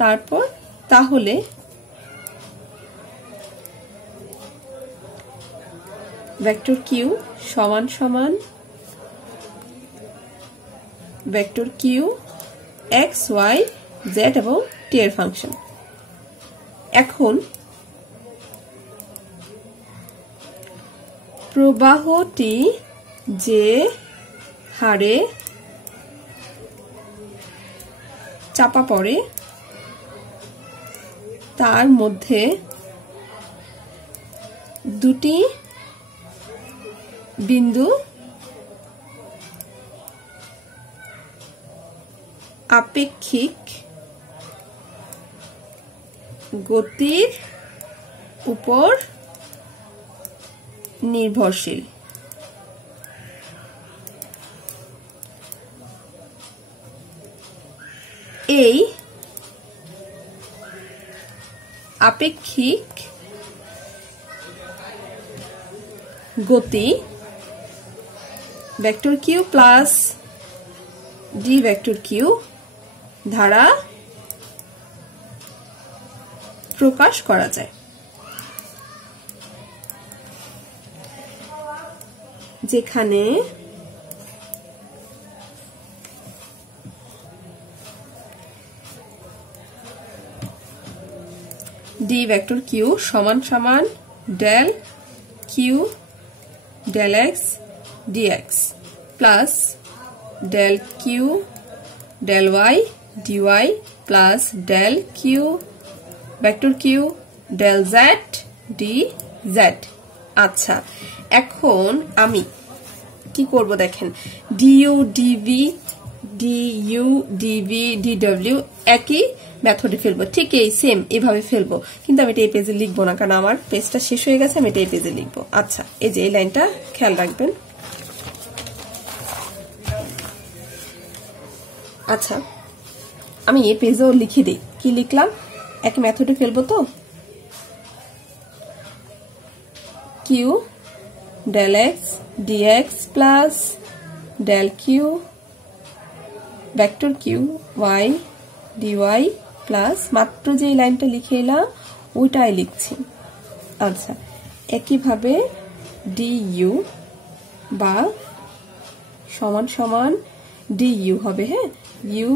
তারপর তাহলে ভেক্টর কিউ সমান সমান vector Q X Y Z এবং টি এর ফাংশন। এখন প্রবাহটি যে হারে চাপা পড়ে তার মধ্যে দুটি বিন্দু আপেক্ষিক গতির উপর নির্ভরশীল। এই আপেক্ষিক গতি vector Q plus D vector Q দ্বারা প্রকাশ করা যায়, যেখানে ডি ভেক্টর কিউ সমান সমান del Q del X D X plus del Q del Y D Y plus del Q vector Q del Z D Z. আচ্ছা এখন আমি কি করব দেখেন, D U D V D U D V D W একই মেথডে ফেলবো, ঠিক এই সেম এভাবে ফেলবো, কিন্তু আমি এটা এই পেজে লিখবো না কারণ আমার পেজটা শেষ হয়ে গেছে, আমি এটা এই পেজে লিখবো। আচ্ছা এই যে এই লাইনটা খেয়াল রাখবেন। আচ্ছা আমি এই পেজেও লিখে দিই, কি লিখলাম, একই মেথডে ফেলবো তো, Q del X D X plus del Q vector Q Y D Y plus মাত্র যে লাইনটা লিখে এলাম ওইটাই লিখছি। আচ্ছা একইভাবে ডিইউ বা সমান সমান ডিইউ হবে, হ্যাঁ ইউ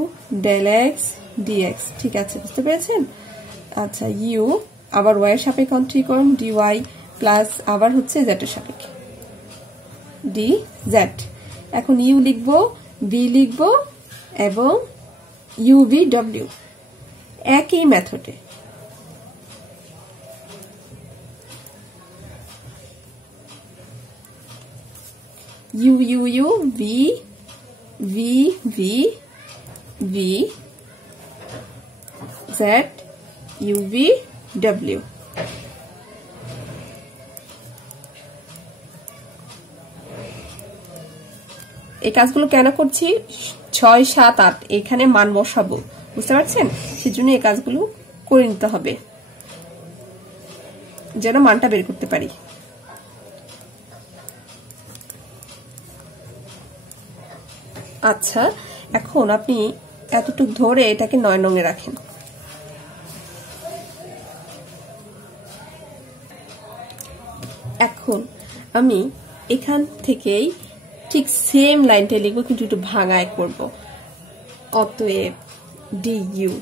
ডেল এক্স ডিএক্স, ঠিক আছে বুঝতে পেরেছেন। আচ্ছা ইউ আবার ওয়াই এর সাপেক্ষে অন্তরীকরণ ডিওয়াই প্লাস আবার হচ্ছে জেড এর সাপেক্ষে ডি জেড। এখন ইউ লিখবো, ভি লিখবো এবং ইউভি ডব্লিউ একই মেথডে। U U U V V V V Z U V W. এই কাজগুলো কেন করছি, 6, 7, 8 এখানে মান বসাবো, বুঝতে পারছেন, সেজন্য এই কাজগুলো করে নিতে হবে যেন মানটা বের করতে পারি। আচ্ছা এখন আপনি এতটুক ধরে এটাকে 9 নং এ রাখেন। আমি এখান থেকেই ঠিক সেম লাইনটা লিখবো, কিন্তু একটু ভাঙায় করব। অতএব du,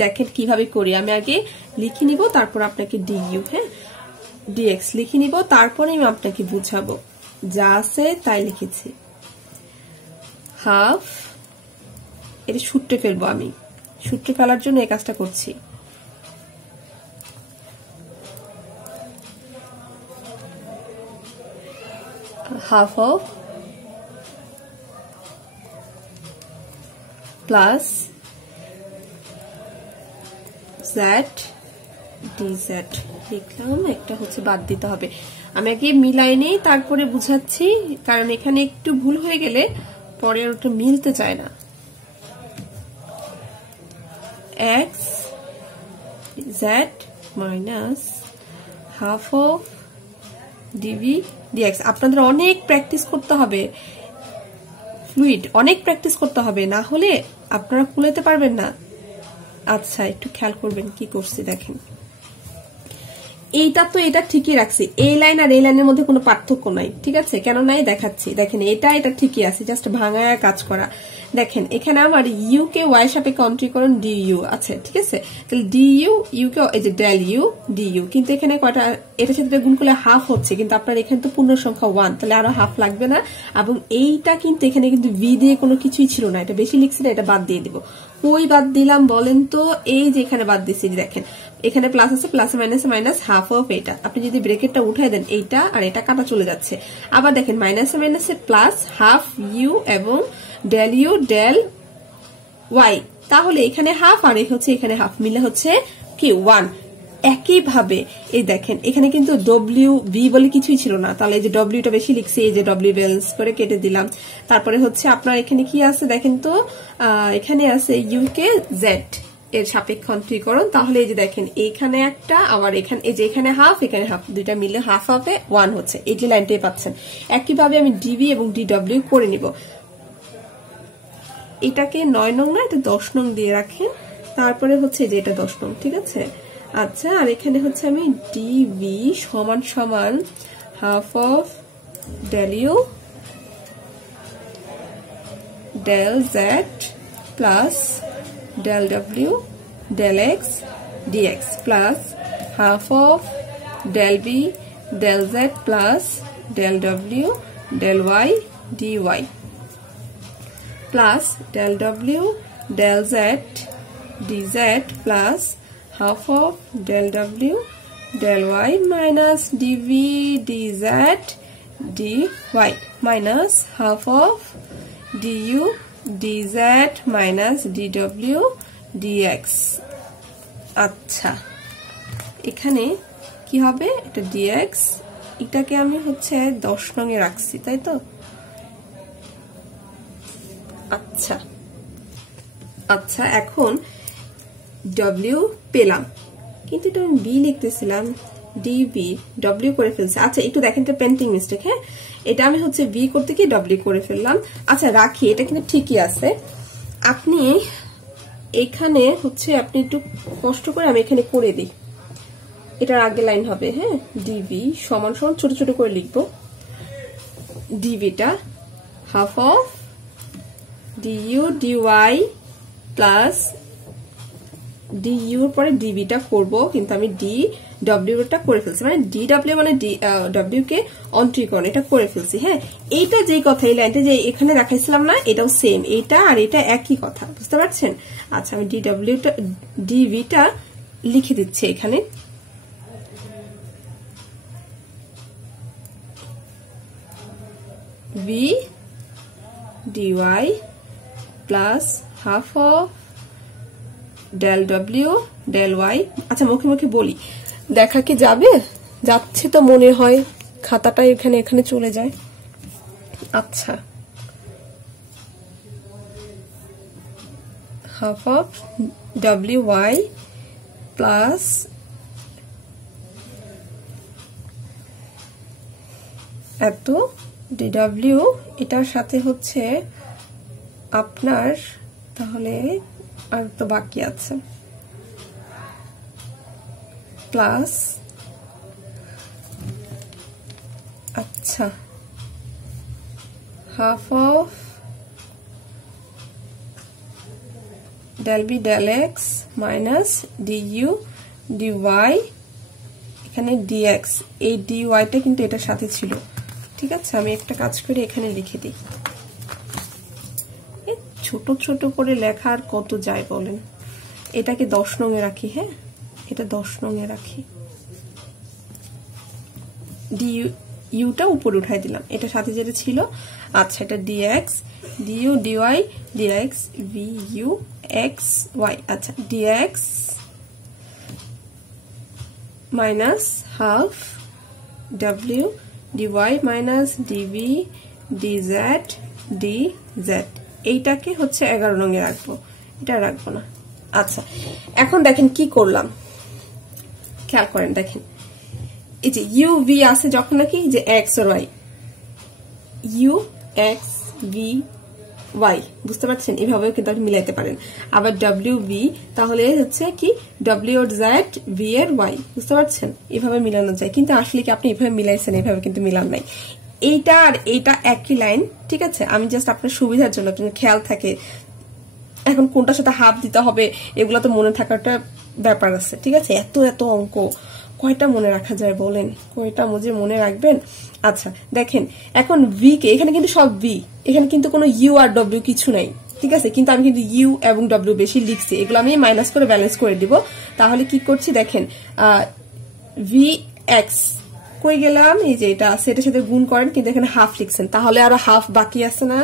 দেখেন কিভাবে করি, আমি আগে লিখে নিব, তারপর আপনাকে du, হ্যাঁ, dx লিখে নিব, তারপরে আমি আপনাকে বুঝাবো। যা আছে তাই লিখেছি। হাফ, এটা সূত্রে ফেলবো, আমি সূত্রে ফেলার জন্য এই কাজটা করছি। Half of plus Z DZ লিখলাম, একটা হচ্ছে বাদ দিতে হবে। আমি আগে মিলাই নেই, তারপরে বুঝাচ্ছি, কারণ এখানে একটু ভুল হয়ে গেলে পরে আর ওটা মিলতে চায় না। X Z minus half of D V D X. আপনাদের অনেক প্র্যাকটিস করতে হবে, ফ্লুইড অনেক প্র্যাকটিস করতে হবে, না হলে আপনারা কুলাতে পারবেন না। আচ্ছা, একটু খেয়াল করবেন কি করছি, দেখেন এইটা তো এটা ঠিকই রাখছি, এই লাইন আর এই লাইনের মধ্যে কোনো পার্থক্য নাই, ঠিক আছে? কেন নাই দেখাচ্ছি, দেখেন এটা ঠিকই আছে, জাস্ট ভাঙায় কাজ করা। দেখেন এখানে আমার ইউ কে ওয়াই সাপেক্ষে অন্তরীকরণ ডিইউ আছে, ঠিক আছে? তাহলে ডিইউ ইউ কে এই যে ডেল ইউ ডিইউ, কিন্তু এখানে কয়টা, এটার সাথে গুণ করলে হাফ হচ্ছে, কিন্তু আপনার এখানে তো পূর্ণ সংখ্যা 1, তাহলে আরো হাফ লাগবে না। এবং এইটা কিন্তু এখানে কিন্তু ভি দিয়ে কোনো কিছুই ছিল না, এটা বেশি লিখছি না, এটা বাদ দিয়ে দিব। কই বাদ দিলাম বলেন তো? এই যে এখানে বাদ দিচ্ছি, দেখেন এখানে প্লাস আছে, plus minus minus half of এটা, আপনি যদি ব্রেকেটটা উঠাই দেন এইটা আর এটা কাটা চলে যাচ্ছে। আবার দেখেন মাইনাসে মাইনাসে প্লাস হাফ ইউ এবং ডেল ইউ ডেল ওয়াই, তাহলে এখানে হাফ আর এখানে হাফ মিলে হচ্ছে কি 1। একইভাবে এই দেখেন এখানে কিন্তু ডব্লিউ ভি বলে কিছুই ছিল না, তাহলে এই যে ডব্লিউটা বেশি লিখছি, এই যে ডব্লিউ ব্যালেন্স করে কেটে দিলাম। তারপরে হচ্ছে আপনার এখানে কি আছে দেখেন তো, এখানে আছে ইউকে জেড এর সাপেক্ষ অন্তরীকরণ, তাহলে এই যে দেখেন এইখানে একটা, আবার এখানে এই যে এখানে হাফ এখানে হাফ, দুইটা মিলে হাফ হাফে 1 হচ্ছে, এই যে লাইনটাই পাচ্ছেন। একইভাবে আমি ডিবি এবং ডিডব্লিউ করে নিব। এটাকে 9 নং না, এটা 10 নং দিয়ে রাখেন, তারপরে হচ্ছে যে এটা 10 নং, ঠিক আছে? আচ্ছা, আর এখানে হচ্ছে আমি ডিভি সমান সমান half of del you del Z plus del W del X D X plus half of del B del Z plus del W del Y D Y plus del W del Z D Z plus half of del w del y minus dv dz dy minus half of du dz minus dw dx। আচ্ছা, এখানে কি হবে, এটা dx, এটাকে আমি হচ্ছে 10 নং এ রাখছি, তাই তো? আচ্ছা আচ্ছা, এখন W পেলাম, কিন্তু এটা আমি বি লিখতেছিলাম, ডিবি ডব্লিউ করে ফেলছি। আচ্ছা, একটু দেখেন, এটা পেন্টিং মিস্টেক, হ্যাঁ, এটা আমি হচ্ছে বি করতে গিয়ে ডব্লিউ করে ফেললাম। আচ্ছা রাখি, এটা কিন্তু ঠিকই আছে। আপনি এখানে হচ্ছে আপনি একটু কষ্ট করে আমি এখানে করে দিই, এটার আগে লাইন হবে, হ্যাঁ, ডিবি সমান সমান ছোট ছোট করে লিখবো, ডিবিটা half of D U D Y plus ডিইউর পরে ডিবিটা করব, কিন্তু আমি ডি ডব্লিউটা করে ফেলছি, মানে ডি ডব্লিউ মানে ডব্লিউ কে অন্তরীকরণ এটা করে ফেলছি। হ্যাঁ, এইটা যেই কথা, এই লাইনটা যে এখানে রাখাইছিলাম না, এটাও সেম, এটা আর এটা একই কথা, বুঝতে পারছেন? আচ্ছা, আমি ডি ডব্লিউটা ডিভিটা লিখে দিচ্ছি এখানে, V D Y plus half of del W del Y. আচ্ছা, মুখে মুখে বলি, দেখা কি যাবে? যাচ্ছে তো মনে হয়, খাতাটা এখানে এখানে চলে যায়। আচ্ছা, half of W Y plus এত ডিডব্লিউ, এটার সাথে হচ্ছে আপনার, তাহলে আর তো বাকি আছে, প্লাস আচ্ছা half of del b del x minus du dy এখানে dx, এই dy টা কিন্তু এটার সাথে ছিল। ঠিক আছে, আমি একটা কাজ করে এখানে লিখে দিই। ছোট ছোট করে লেখা আর কত যায় বলেন। এটাকে 10 নঙে রাখি। হ্যাঁ, এটা 10 নঙে রাখি। du টা উপরে উঠাই দিলাম, এটা সাথে যেটা ছিল। আচ্ছা, এটা dx du dy dx vu x y। আচ্ছা, dx minus half w dy minus dv dz dz। এইটাকে হচ্ছে 11 নঙে রাখবো, এটা রাখবো না। আচ্ছা, এখন দেখেন কি করলাম, খেয়াল করেন। দেখেন এই যে u v আছে যখন নাকি যে x আর y, u x v y, বুঝতে পারছেন? এভাবেও কিন্তু আপনি মিলাইতে পারেন। আবার w v তাহলে হচ্ছে কি w এর z v এর y, বুঝতে পারছেন? এভাবে মিলানো যায়, কিন্তু আসলে কি আপনি এভাবে মিলাইছেন, এভাবে কিন্তু মিলান নাই। এইটা আর এইটা একই লাইন। ঠিক আছে, আমি জাস্ট আপনার সুবিধার জন্য খেয়াল থাকে এখন কোনটার সাথে হাফ দিতে হবে, এগুলো তো মনে থাকাটা ব্যাপার আছে। ঠিক আছে, এত এত অঙ্ক কয়টা মনে রাখা যায় বলেন, কয়টা মনে রাখবেন? আচ্ছা দেখেন, এখন ভি কে এখানে কিন্তু সব ভি, এখানে কিন্তু কোনো ইউ আর ডব্লিউ কিছু নাই। ঠিক আছে, কিন্তু আমি কিন্তু ইউ এবং ডব্লিউ বেশি লিখছি, এগুলো আমি মাইনাস করে ব্যালেন্স করে দিব। তাহলে কি করছি দেখেন, ভি এক্স কই গেলাম, এই যে এটা আছে, এটার সাথে গুণ করেন, কিন্তু এখানে হাফ লিখছেন, তাহলে আরো হাফ বাকি আছে না?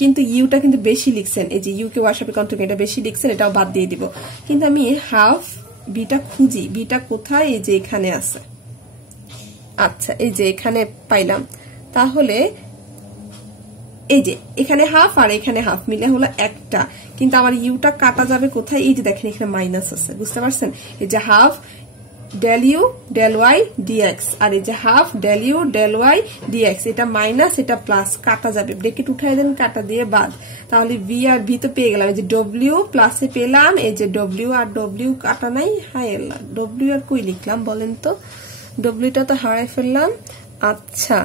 কিন্তু ইউটা কিন্তু বেশি লিখছেন, এই যে ইউ কে ওয়ার সাথে কন্ট্রিবিউট, এটা বেশি লিখছেন, এটাও বাদ দিয়ে দিব। কিন্তু আমি হাফ বিটা খুঁজি, বিটা কোথায়? এই যে এখানে আছে। আচ্ছা, এই যে এখানে পাইলাম। তাহলে এই যে এখানে হাফ আর এখানে হাফ মিলে হলো একটা, কিন্তু আমার ইউটা কাটা যাবে কোথায়? এই যে দেখেন এখানে মাইনাস আছে, বুঝতে পারছেন? এই যে half del u del y dx, আর এই যে half del u del y dx, এটা মাইনাস এটা প্লাস, কাটা যাবে, ব্রেকেট উঠাই দেন, কাটা দিয়ে বাদ। তাহলে v আর v তো পেয়ে গেলাম, এই যে w প্লাসে পেলাম, এই যে w আর w কাটা নাই। হাই আল্লাহ, w আর কই লিখলাম বলেন তো, w টা তো হারাই ফেললাম। আচ্ছা,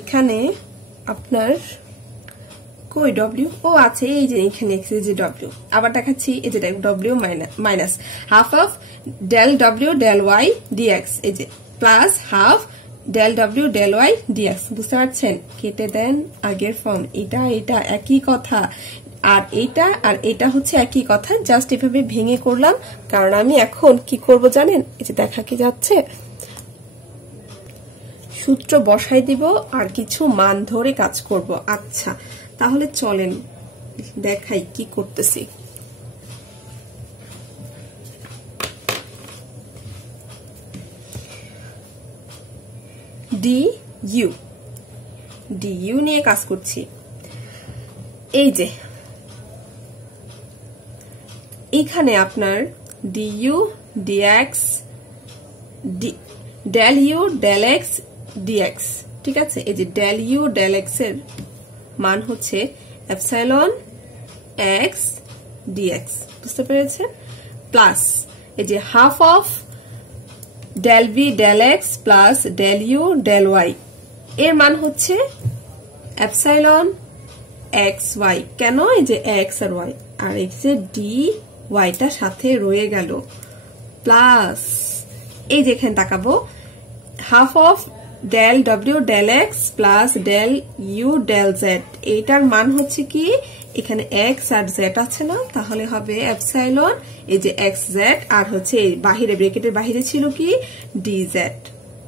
এখানে আপনার কই ডব্লিউ? ও আছে, এই যে এখানে যে ডব্লিউ, আবার দেখাচ্ছি, এই যে W minus half of del W del Y D X, এই যে plus half del W del Y D X, বুঝতে পারছেন? কেটে দেন আগের ফর্ম, এটা এটা একই কথা, আর এটা হচ্ছে একই কথা, জাস্ট এভাবে ভেঙে করলাম। কারণ আমি এখন কি করব জানেন, এই যে দেখা কি যাচ্ছে, সূত্র বসাই দিব আর কিছু মান ধরে কাজ করব। আচ্ছা, তাহলে চলেন দেখাই কি করতেছি। ডিইউ নিয়ে কাজ করছি। এই যে এখানে আপনার D U D X del you del X D X, ঠিক আছে? এই যে ডেল ইউ ডেল এক্স এর মান হচ্ছে এপসাইলন এক্স ডিএক্স, বুঝতে পেরেছেন? প্লাস এই যে half of del V del x plus del you del Y, এর মান হচ্ছে এপসাইলন এক্স ওয়াই। কেন? এই যে এক্স আর ওয়াই, আর এই যে ডি ওয়াইটা সাথে রয়ে গেল, প্লাস এই যে এখানে তাকাবো half of del W del x plus del you del Z, এইটার মান হচ্ছে কি এখানে এক্স আর জেড আছে না, তাহলে হবে এপসাইলন এই যে এক্স জেড, আর হচ্ছে বাহিরে ব্রেকেটের বাহিরে ছিল কি ডি জেড।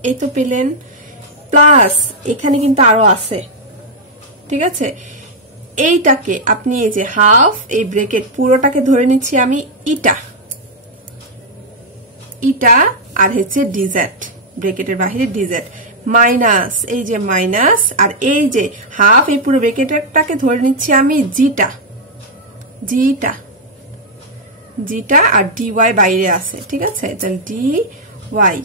এই তো পেলেন। প্লাস এখানে কিন্তু আরো আছে, ঠিক আছে? এইটাকে আপনি এই যে হাফ এই ব্রেকেট পুরোটাকে ধরে নিচ্ছি আমি ইটা আর হচ্ছে ডিজেড, ব্রেকেটের বাহিরে ডিজেড মাইনাস এই যে মাইনাস, আর এই যে হাফ এই পুরো ব্রেকেটটাকে ধরে নিচ্ছি আমি জিটা আর ডি ওয়াই বাইরে আছে, ঠিক আছে? তাহলে ডি ওয়াই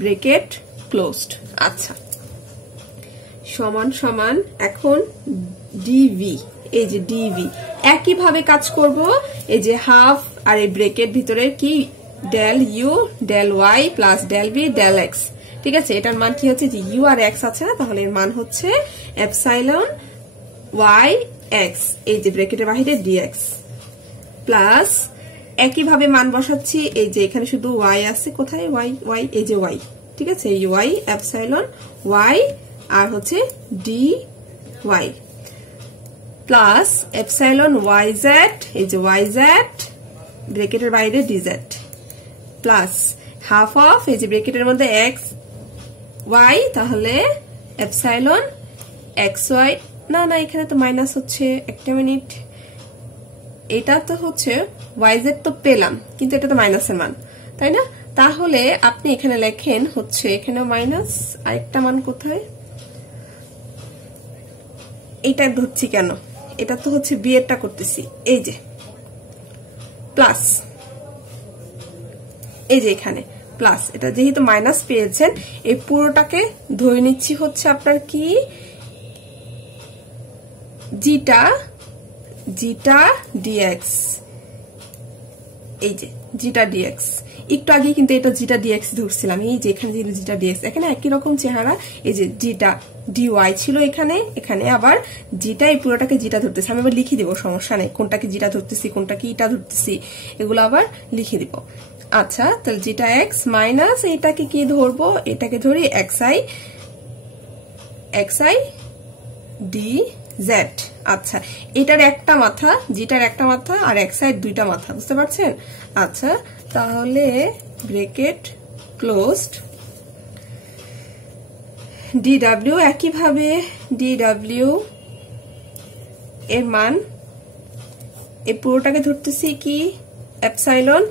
ব্রেকেট ক্লোজড। আচ্ছা, সমান সমান এখন ডিভি, এই যে ডিভি একইভাবে কাজ করব। এই যে হাফ আর এই ব্রেকেট ভিতরে কি del you del Y plus del B del x, ঠিক আছে, এটার মান কি হচ্ছে যে ইউ আর এক্স আছে না, তাহলে এর মান হচ্ছে এপসাইলন ওয়াই এক্স, এই যে ব্র্যাকেটের বাইরে ডিএক্স, প্লাস একইভাবে মান বসাচ্ছি, এই যে এখানে শুধু ওয়াই আছে, কোথায় ওয়াই, ওয়াই এই যে ওয়াই, ঠিক আছে, এই ওয়াই এপসাইলন ওয়াই আর হচ্ছে D Y, plus epsilon Y Z, এই যে ওয়াই জেড ব্র্যাকেটের বাইরে ডিজেড, প্লাস হাফ অফ এই যে ব্র্যাকেটের মধ্যে এক্স ওয়াই, তাহলে এপসাইলন এক্স ওয়াই, না না এখানে তো মাইনাস হচ্ছে, একটা মিনিট, এটা তো হচ্ছে ওয়াই জেড তো পেলাম, কিন্তু এটা তো মাইনাসের মান, তাই না? তাহলে আপনি এখানে লেখেন হচ্ছে এখানে মাইনাস, আরেকটা মান কোথায়, এটা ধরছি কেন, এটা তো হচ্ছে বি এরটা করতেছি, এই যে প্লাস, এই যে এখানে প্লাস, এটা যেহেতু মাইনাস পেয়েছেন এই পুরোটাকে ধরে নিচ্ছি হচ্ছে আপনার কি জিটা, জিটা ডিএক্স, এই যে জিটা ডিএক্স, একটু আগে কিন্তু এটা জিটা ডিএক্স ধরছিলাম, এই যে এখানে জিটা ডিএক্স, এখানে একই রকম চেহারা, এই যে জিটা ডিওয়াই ছিল এখানে, এখানে আবার জিটা, এই পুরোটাকে জিটা ধরতেছি, আমি আবার লিখে দিব, সমস্যা নেই, কোনটাকে জিটা ধরতেছি কোনটাকে ইটা ধরতেছি এগুলো আবার লিখে দিব। আচ্ছা, তাহলে জিটা এক্স মাইনাস এটাকে কি ধরবো, এটাকে ধরি এক্সআই, এক্সআই ডি জেড। আচ্ছা, এটার একটা মাথা, জিটার একটা মাথা আর এক্সআই দুইটা মাথা, বুঝতে পারছেন? আচ্ছা, তাহলে ব্রেকেট ক্লোজড, ডিডব্লিউ একইভাবে ডিডব্লিউ এর মান, এই পুরোটাকে ধরতেছি কি এপসাইলন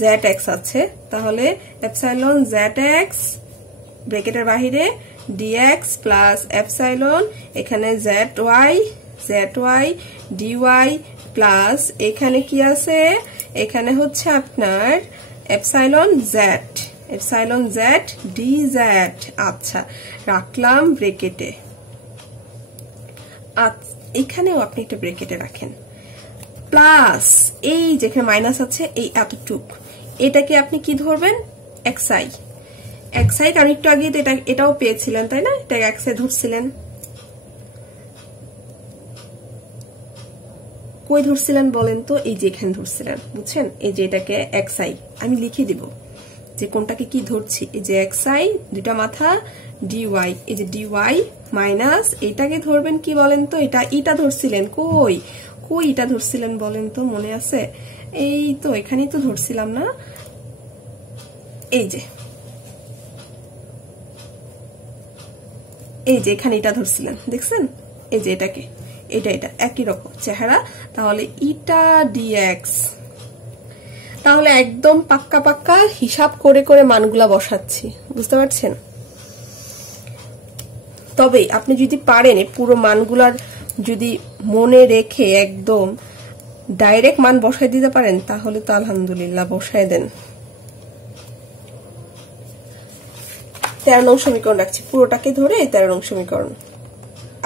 জেড এক্স আছে, তাহলে এপসাইলন জেড এক্স ব্রেকেটের বাহিরে ডিএক্স প্লাস এপসাইলন এখানে জেড ওয়াই ডিওয়াই প্লাস এখানে কি আছে, এখানে হচ্ছে আপনার এপসাইলন জেড ডি জেড। আচ্ছা, রাখলাম ব্রেকেটে, এখানেও আপনি একটা ব্রেকেটে রাখেন, প্লাস এই যেখানে মাইনাস আছে এই এতটুক, এটাকে আপনি কি ধরবেন এক্সআই, কারণ একটু আগে তো এটাও পেয়েছিলেন তাই না, এটা এক্সআই ধরছিলেন, কই ধরছিলেন বলেন তো, এই যে এখানে ধরছিলেন, বুঝছেন, এই যে এটাকে এক্সআই আমি লিখে দিব যে কোনটাকে কি ধরছি, এই যে এক্সআই দুটা মাথা ডিওয়াই, এই যে ডিওয়াই মাইনাস এটাকে ধরবেন কি বলেন তো, এটা ইটা ধরছিলেন, কই ইটা ধরছিলেন বলেন তো, মনে আছে? এই তো এখানেই তো ধরছিলাম না, এই যে এখানে এটা ধরছিলেন, দেখছেন, এই যে এটাকে, এটা একই রকম চেহারা, তাহলে ইটা ডিএক্স, তাহলে একদম পাক্কা হিসাব করে মানগুলা বসাচ্ছি, বুঝতে পারছেন? তবে আপনি যদি পারেন পুরো মানগুলার যদি মনে রেখে একদম ডাইরেক্ট মান বসাই দিতে পারেন, তাহলে তো আলহামদুলিল্লাহ, বসাই দেন। 13 নং সমীকরণ রাখছি, পুরোটাকে ধরে 13 নং সমীকরণ।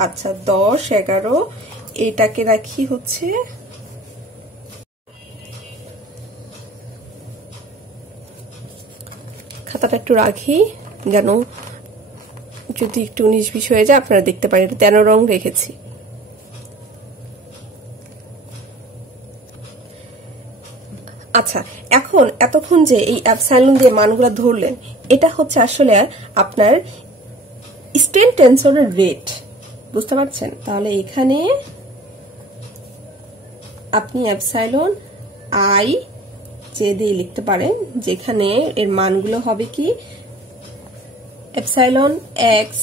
আচ্ছা, 10, 11 এটাকে রাখি হচ্ছে খাতাটা একটু রাখি, যেন যদি একটু 19-20 হয়ে যায় আপনারা দেখতে পারেন, 13 রং রেখেছি। আচ্ছা, এখন এতক্ষণ যে এই এপসাইলন দিয়ে মানগুলো ধরলেন, এটা হচ্ছে আসলে আপনার স্ট্রেন টেনসরের রেট, বুঝতে পারছেন? তাহলে এখানে আপনি এপসাইলন আই যে দিয়ে লিখতে পারেন, যেখানে এর মানগুলো হবে কি epsilon X,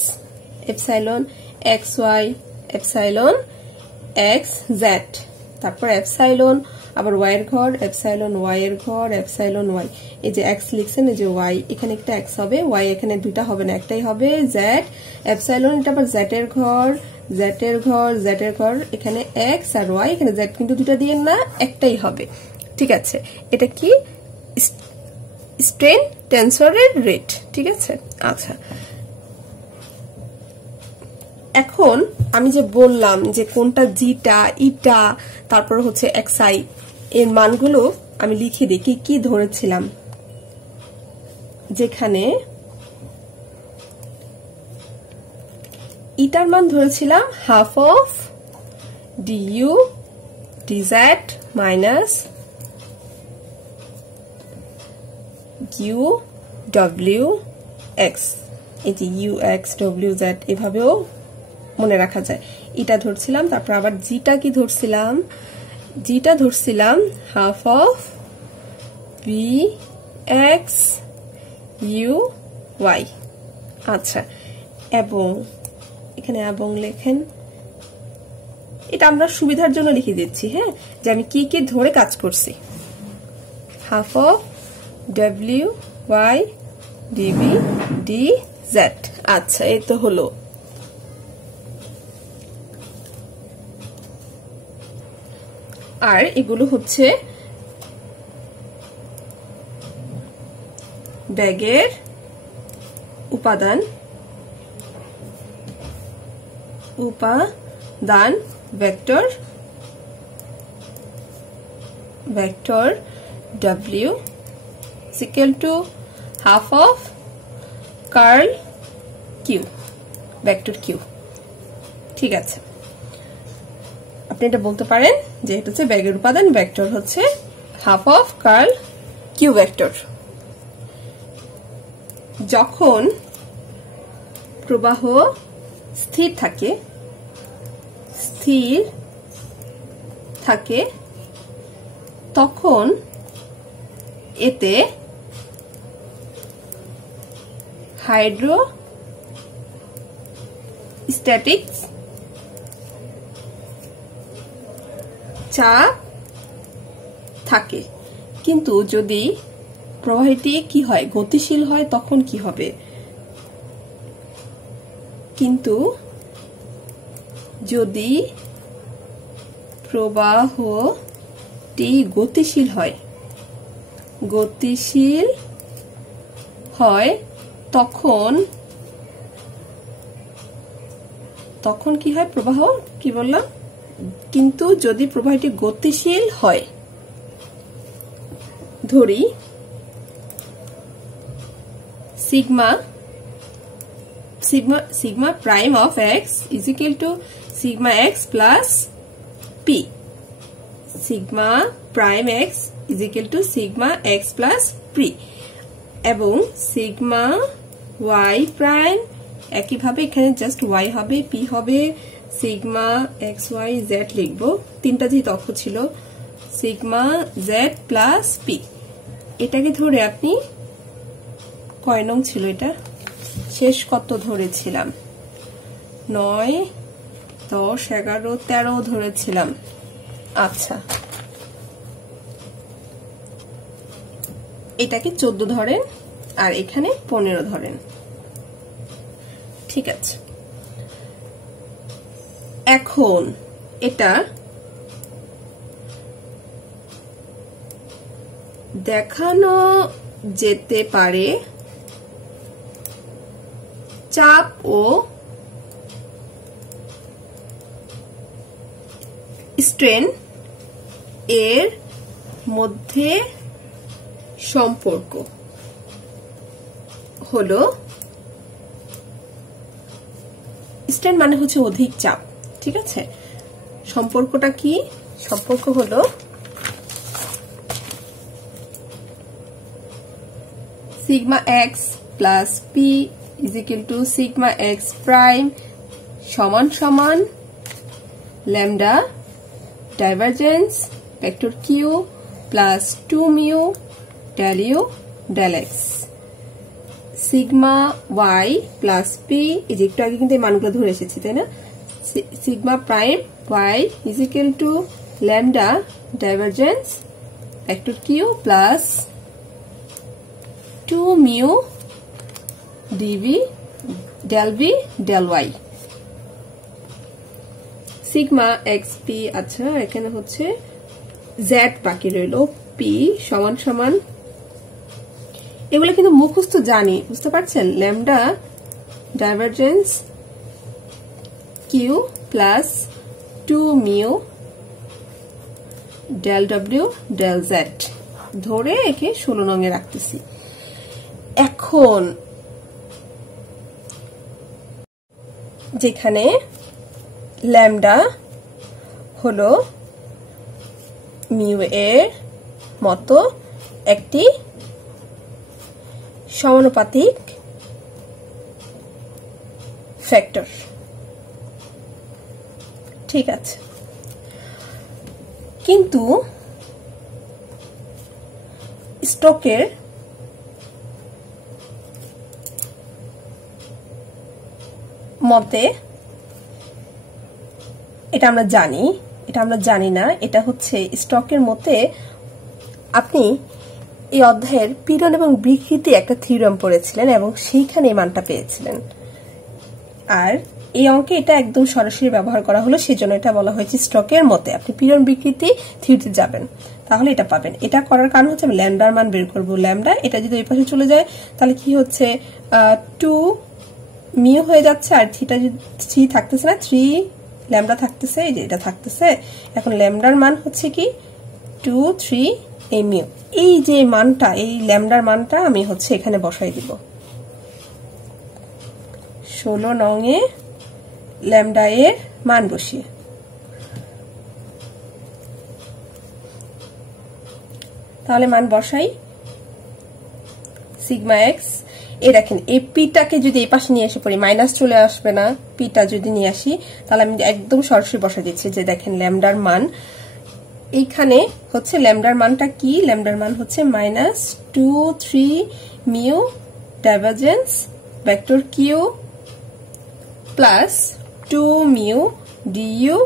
epsilon X Y, epsilon X Z, তারপর এপসাইলন আবার ওয়াই এর ঘর, এপসাইলন ওয়াই এর ঘর, এপসাইলন ওয়াই, এই যে এক্স লিখছেন, এই যে ওয়াই, এখানে একটা এক্স হবে, ওয়াই এখানে দুইটা হবে না, একটাই হবে, জেড এপসাইলন, এটা আবার জেড এর ঘর, এখানে এক্স আর ওয়াই, এখানে জেড কিন্তু দুটা দিয়ে না, একটাই হবে, ঠিক আছে? এটা কি স্ট্রেন টেনসরের রেট, ঠিক আছে? আচ্ছা, এখন আমি যে বললাম যে কোনটা জিটা ইটা তারপর হচ্ছে এক্সআই, এর মানগুলো আমি লিখে দিই কি কি ধরেছিলাম, যেখানে ইটার মান ধরেছিলাম half of DU DZ minus you W x. এই যে ইউ এক্স ডব্লিউ জেড এভাবেও মনে রাখা যায়। এটা ধরছিলাম, তারপর আবার জিটা কি ধরছিলাম, জিটা ধরছিলাম half of V X U Y. আচ্ছা, এবং এখানে এবং লেখেন, এটা আমরা সুবিধার জন্য লিখে দিচ্ছি, হ্যাঁ, যে আমি কি কি ধরে কাজ করছি। Half of W Y D B D Z. আচ্ছা, এই তো হলো। আর এগুলো হচ্ছে ব্যাগের উপাদান vector W is equal to half of curl Q, vector Q। ঠিক আছে, আপনি এটা বলতে পারেন যে এটা হচ্ছে ব্যাগের উপাদান ভেক্টর হচ্ছে half of curl Q vector. যখন প্রবাহ স্থির থাকে তখন এতে হাইড্রোস্ট্যাটিক্স চাপ থাকে, কিন্তু যদি প্রবাহটি কি হয়, গতিশীল হয়, তখন কি হবে? কিন্তু যদি প্রবাহটি গতিশীল হয় তখন কি হয়? প্রবাহ কি বললাম? কিন্তু যদি প্রবাহটি গতিশীল হয়, ধরি sigma prime of x is equal to sigma x plus p. Sigma prime x is equal to sigma x plus p. এবং sigma y prime একইভাবে এখানে জাস্ট y হবে, p হবে, sigma x y z লিখবো, তিনটা যেহেতু অক্ষ ছিল, sigma z plus p। এটাকে ধরে আপনি কয় নং ছিল এটা? শেষ কত ধরেছিলাম? 9, 10, 11, 13 ধরেছিলাম। আচ্ছা, এটাকে 14 ধরেন আর এখানে 15 ধরেন। ঠিক আছে, এখন এটা দেখানো যেতে পারে চাপ ও স্ট্রেন এর মধ্যে সম্পর্ক হলো, স্ট্রেন মানে হচ্ছে অধিক চাপ। ঠিক আছে, সম্পর্কটা কি? সম্পর্ক হলো sigma x plus p is equal to sigma x prime সমান সমান lambda divergence vector q plus 2 mu del u del x। sigma y plus p এই যে একটু আগে কিন্তু এই মানগুলো ধরে এসেছি, তাই না? sigma prime y is equal to lambda divergence vector q plus 2 mu dv del v del y। sigma xp, আচ্ছা এখানে হচ্ছে z বাকি রইল, p সমান সমান, এগুলো কিন্তু মুখস্থ জানি, বুঝতে পারছেন? lambda divergence q plus 2 mu del w del z ধরে একে 16 নং এ রাখতেছি। এখন যেখানে ল্যামডা হলো মিউ এর মতো একটি সমানুপাতিক ফ্যাক্টর। ঠিক আছে, কিন্তু স্টোকের মতে এটা আমরা জানি না, এটা হচ্ছে স্টোকের মতে আপনি এই অধ্যায়ের পীড়ন এবং বিকৃতি একটা থিওরেম পড়েছিলেন এবং সেইখানে এই মানটা পেয়েছিলেন। আর এই অঙ্কে এটা একদম সরাসরি ব্যবহার করা হলো, সেজন্য এটা বলা হয়েছে স্টোকের মতে। আপনি পীড়ন বিকৃতি থিওরিতে যাবেন, তাহলে এটা পাবেন। এটা করার কারণ হচ্ছে আমি ল্যামডার মান বের করব। ল্যামডা এটা যদি এই পাশে চলে যায় তাহলে কি হচ্ছে 2 মিউ হয়ে যাচ্ছে, আর থিটা যদি 3 থাকতেছে না, 3 ল্যামডা থাকতেছে, এই যে এটা থাকতেছে। এখন ল্যামডার মান হচ্ছে কি 2 3 এই মিউ। এই যে মানটা, এই ল্যামডার মানটা আমি হচ্ছে এখানে বসাই দিব। 16 নং এ ল্যামডা এর মান বসিয়ে, তাহলে মান বসাই সিগমা এক্স। এই দেখেন এই পিটাকে যদি এই পাশে নিয়ে আসে পড়ি, মাইনাস চলে আসবে না, পিটা যদি নিয়ে আসি তাহলে আমি একদম সরাসরি বসা দিচ্ছি যে দেখেন ল্যামডার মান এইখানে হচ্ছে, ল্যামডার মানটা কি, ল্যামডার মান হচ্ছে -2 3 mu divergence vector Q plus 2 mu D U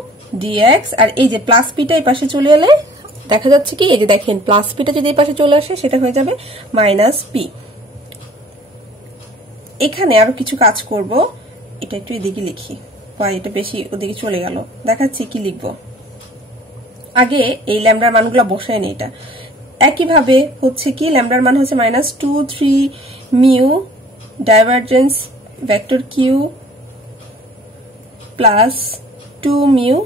D X. আর এই যে প্লাস পিটা এই পাশে চলে এলে দেখা যাচ্ছে কি, এই যে দেখেন প্লাস পিটা যদি এই পাশে চলে আসে সেটা হয়ে যাবে মাইনাস পি। এখানে আরো কিছু কাজ করব, এটা একটু এদিকে লিখি, এটা বেশি ওদিকে চলে গেল, দেখাচ্ছি কি লিখবো। আগে এই ল্যামডার মানগুলো বসায় নেই। এটা একইভাবে হচ্ছে কি, ল্যামডার মান হচ্ছে -2 3 mu divergence vector Q plus 2 mu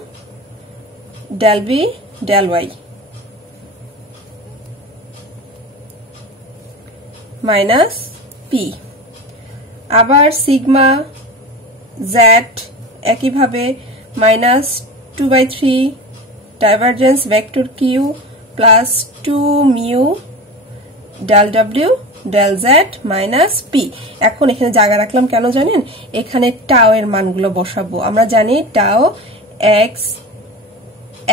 del B del Y minus P. আবার সিগমা জেড একইভাবে -2/3 divergence vector Q plus 2 mu del W del Z minus P. এখন এখানে জায়গা রাখলাম কেন জানেন, এখানে টাও এর মানগুলো বসাবো। আমরা জানি টাও এক্স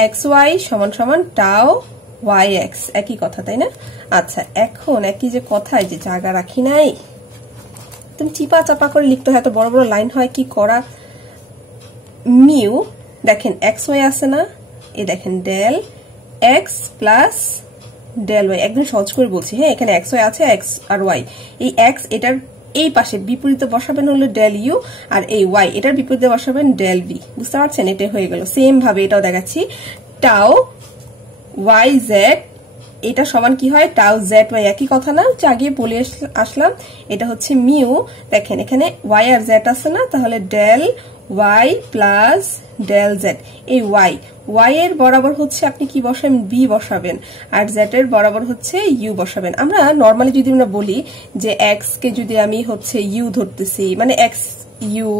এক্স ওয়াই সমান সমান টাও ওয়াই এক্স, একই কথা তাই না? আচ্ছা, এখন একই যে কথায় যে জায়গা রাখি নাই, তুমি চিপা চাপা করে লিখতে হয়, এত বড় বড় লাইন হয় কি করা। মিউ দেখেন এক্স ওয়াই আছে না, এই দেখেন del x plus del Y, একদম সহজ করে বলছি। হ্যাঁ, এখানে এক্স ওয়াই আছে, এক্স আর ওয়াই। এই এক্স এটার এই পাশে বিপরীতে বসাবেন হলো ডেল ইউ, আর এই ওয়াই এটার বিপরীতে বসাবেন ডেল ভি। বুঝতে পারছেন? এটা হয়ে গেল। সেম ভাবে এটাও দেখাচ্ছি, টাও ওয়াই জেড এটা সমান কি হয়, টাও জেড ওয়াই, একই কথা না, আগে বলে আসলাম। এটা হচ্ছে মিউ, দেখেন এখানে ওয়াই আর জেড আছে না, তাহলে del Y plus del Z. এই ওয়াই এর বরাবর হচ্ছে আপনি কি বসাবেন, বি বসাবেন, আর জেড এর বরাবর হচ্ছে ইউ বসাবেন। আমরা নর্মালি যদি আমরা বলি যে এক্স কে যদি আমি হচ্ছে ইউ ধরতেছি, মানে এক্স ইউ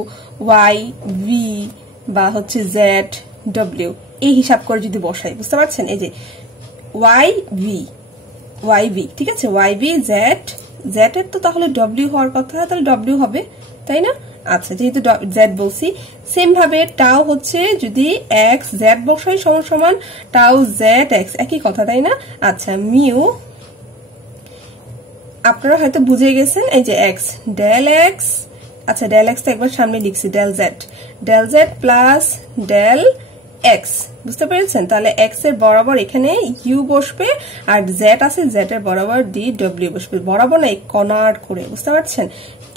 ওয়াই ভি বা হচ্ছে জেড ডব্লিউ, এই হিসাব করে যদি বসাই, বুঝতে পারছেন? এই যে ওয়াই ভি, ঠিক আছে, ওয়াই ভি জেড, জেড এর তো তাহলে ডব্লিউ হওয়ার কথা, তাহলে ডব্লিউ হবে, তাই না? আচ্ছা, যেহেতু জেড বলছি, সেম ভাবে টাও হচ্ছে যদি এক্স জেড বসাই সমান সমান টাও জেড এক্স, একই কথা তাই না? আচ্ছা, মিউ আপনারা হয়তো বুঝে গেছেন, এই যে এক্স ডেল এক্স, আচ্ছা ডেল এক্স তো একবার সামনে লিখছি, del Z plus del X, বুঝতে পেরেছেন? তাহলে এক্স এর বরাবর এখানে ইউ বসবে, আর জেড আছে, জেড এর বরাবর ডি ডব্লিউ বসবে, বরাবর না, কনার করে, বুঝতে পারছেন?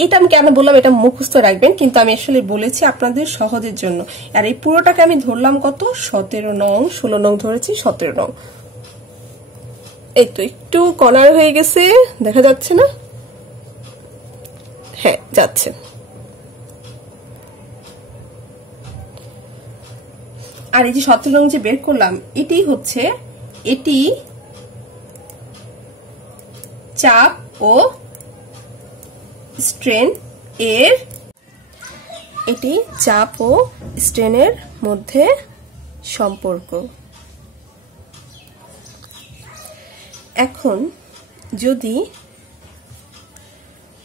এটা আমি কেন বললাম, এটা মুখস্থ রাখবেন, কিন্তু আমি আসলে বলেছি আপনাদের সহজের জন্য। আর এই পুরোটাকে আমি ধরলাম কত, 17 নং, 16 নং ধরেছি, 17 নং। এই তো একটু কনার হয়ে গেছে, দেখা যাচ্ছে না? হ্যাঁ, যাচ্ছে। আর এই যে 17 নং যে বের করলাম, এটি চাপ ও স্ট্রেন এর এটি চাপ ও স্ট্রেনের মধ্যে সম্পর্ক। এখন যদি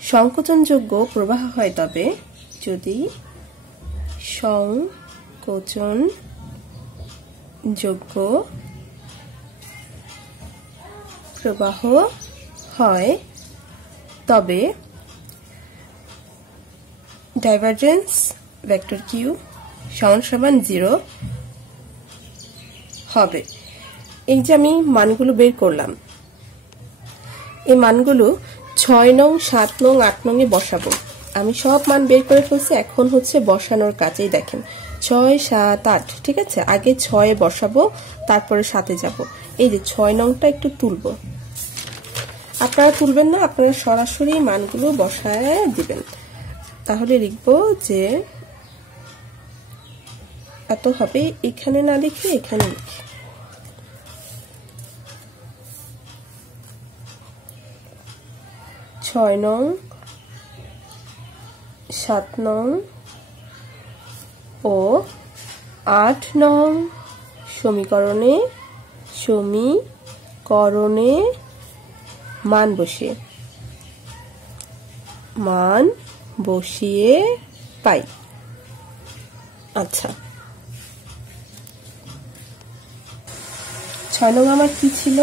সংকোচনযোগ্য প্রবাহ হয়, তবে যদি সংকোচনযোগ্য প্রবাহ হয় তবে ডাইভারজেন্স ভেক্টর কিউ সমান 0 হবে। এই যে আমি মানগুলো বের করলাম, এই মানগুলো 6 নং, 7 নং, 8 নং এ বসাবো। আমি সব মান বের করে ফেলছি, এখন হচ্ছে বসানোর কাজেই। দেখেন 6, 7, 8, ঠিক আছে। আগে 6 এ বসাবো, তারপরে 7 এ যাব। এই যে 6 নংটা একটু তুলবো, আপনারা তুলবেন না, আপনারা সরাসরি মানগুলো বসায় দিবেন। তাহলে লিখবো যে এত হবে, এখানে না লিখে এখানে লিখি। ছয় নং, 7 নং ও 8 নং সমীকরণে মান বসিয়ে পাই। আচ্ছা, 6 নং আমার কি ছিল?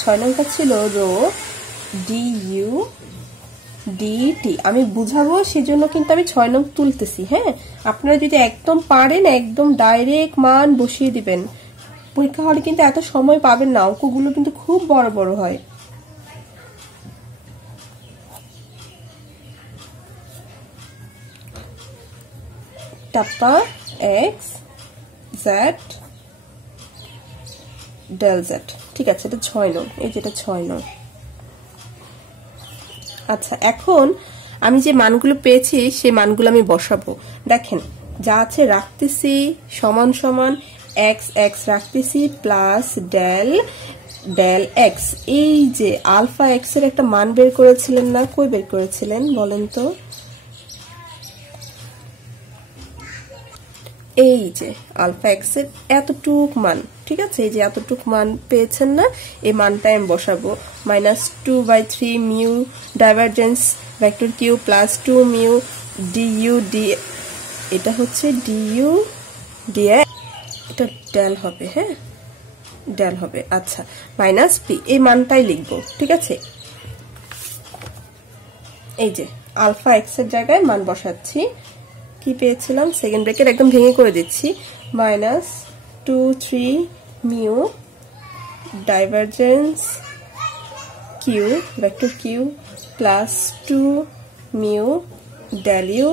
6 নংটা ছিল রো ডিইউ ডিটি। আমি বুঝাবো সেজন্য কিন্তু আমি 6 নং তুলতেছি। হ্যাঁ, আপনারা যদি একদম পারেন একদম ডাইরেক্ট মান বসিয়ে দিবেন। পরীক্ষা হলে কিন্তু এত সময় পাবেন না, অঙ্কগুলো কিন্তু খুব বড় বড় হয়। টাপা এক্স জেড ডেল জেড, ঠিক আছে, এটা 6 নং। এই যেটা 6 নং। আচ্ছা, এখন আমি যে মানগুলো পেয়েছি সেই মানগুলো আমি বসাবো। দেখেন যা আছে রাখতেছি, সমান সমান এক্স এক্স রাখতেছি, প্লাস ডেল ডেল এক্স। এই যে আলফা এক্স এর একটা মান বের করেছিলেন না? কই বের করেছিলেন বলেন তো? এই যে আলফা এক্স এর এতটুক মান, ঠিক আছে, এই যে এতটুক মান পেয়েছেন না? এই মানটা আমি বসাবো। -2/3 mu divergence vector Q plus 2 mu D U D, এটা হচ্ছে ডিইউ ডিএ, এটা ডেল হবে। হ্যাঁ, ডেল হবে। আচ্ছা, মাইনাস পি, এই মানটাই লিখবো, ঠিক আছে। এই যে আলফা এক্স এর জায়গায় মান বসাচ্ছি। কি পেয়েছিলাম? সেকেন্ড ব্র্যাকেট একদম ভেঙে করে দিচ্ছি। -2/3 mu divergence Q vector Q plus 2 mu del you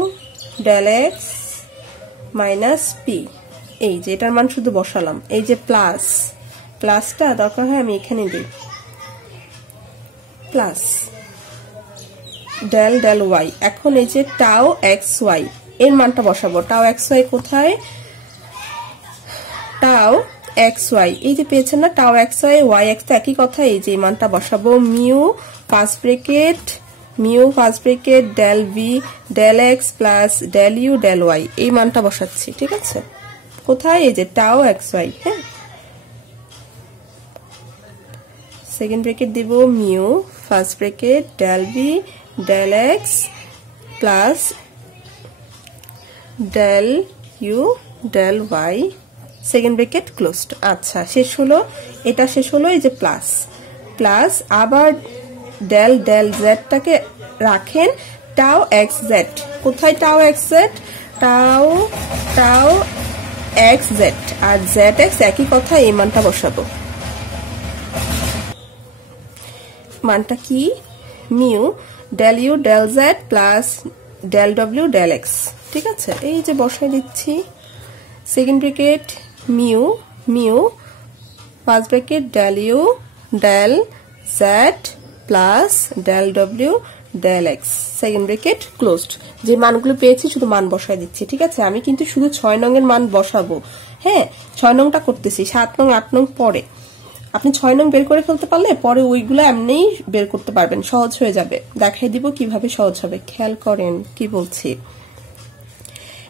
del X minus P. এই যে এটার মান শুধু বসালাম। এই যে প্লাসটা দরকার হয় আমি এখানে দিই, প্লাস ডেল ডেল ওয়াই। এখন এই যে টাও এক্স ওয়াই এর মানটা বসাবো। টাও এক্স ওয়াই কোথায়? টাও এক্স ওয়াই, এই যে পেয়েছেন না, টাও এক্স ওয়াই ওয়াই এক্স তো একই কথা। এই যে মানটা বসাবো। Mu first bracket del V del x plus del you del Y, এই মানটা বসাচ্ছি, ঠিক আছে। কোথায়? এই যে টাও এক্স ওয়াই। হ্যাঁ, সেকেন্ড ব্রেকেট দিব mu first bracket del V del x plus del you del Y, second bracket closed. আচ্ছা, শেষ হলো, এটা শেষ হলো। এই যে প্লাস আবার ডেল ডেল জেডটাকে রাখেন, টাও এক্স জেড। কোথায় টাও এক্স জেড? টাও এক্স জেড আর জেড এক্স একই কথা। এই মানটা বসাবো। মানটা কি? Mu del you del Z plus del W del x, ঠিক আছে। এই যে বসাই দিচ্ছি। Second bracket mu first bracket del you del Z plus del W del x, second bracket closed. যে মানগুলো পেয়েছি শুধু মান বসাই দিচ্ছি, ঠিক আছে। আমি কিন্তু শুধু 6 নং এর মান বসাবো। হ্যাঁ, 6 নংটা করতেছি, 7 নং 8 নং পরে। আপনি 6 নং বের করে ফেলতে পারলে পরে ওইগুলো এমনিই বের করতে পারবেন, সহজ হয়ে যাবে। দেখাই দিব কিভাবে সহজ হবে। খেয়াল করেন কি বলছি।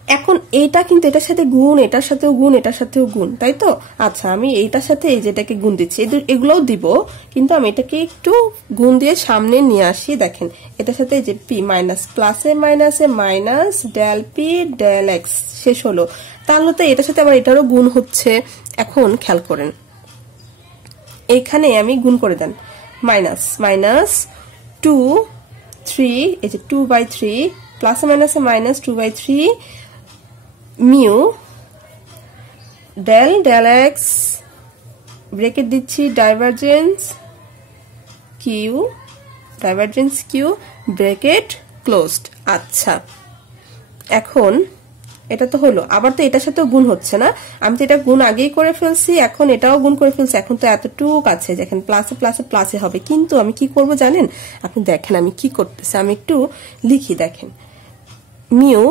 এখন এইটা কিন্তু এটার সাথে গুণ, এটার সাথেও গুণ, এটার সাথেও গুণ, তাই তো? আচ্ছা, আমি এইটার সাথে এই যেটাকে গুণ দিচ্ছি, এগুলোও দিব, কিন্তু আমি এটাকে একটু গুণ দিয়ে সামনে নিয়ে আসি। দেখেন এটার সাথে যে পি মাইনাস, প্লাসে মাইনাসে minus del P del X শেষ হলো, তাহলে তো এটার সাথে আবার এটারও গুণ হচ্ছে। এখন খেয়াল করেন, এখানে আমি গুণ করে দেন, মাইনাস মাইনাস 2 3, এই যে 2/3 প্লাসে মাইনাসে minus 2/3 mu del del X bracket দিচ্ছি, ডাইভারজেন্স কিউ ব্রেকেট ক্লোজড। আচ্ছা, এখন এটা তো হলো, আবার তো এটার সাথে গুণ হচ্ছে না, আমি তো এটা গুণ আগেই করে ফেলছি, এখন এটাও গুণ করে ফেলছি, এখন তো এতটুক আছে, দেখেন প্লাসে প্লাসে প্লাসে হবে। কিন্তু আমি কি করব জানেন? আপনি দেখেন আমি কি করতেছি, আমি একটু লিখি, দেখেন mu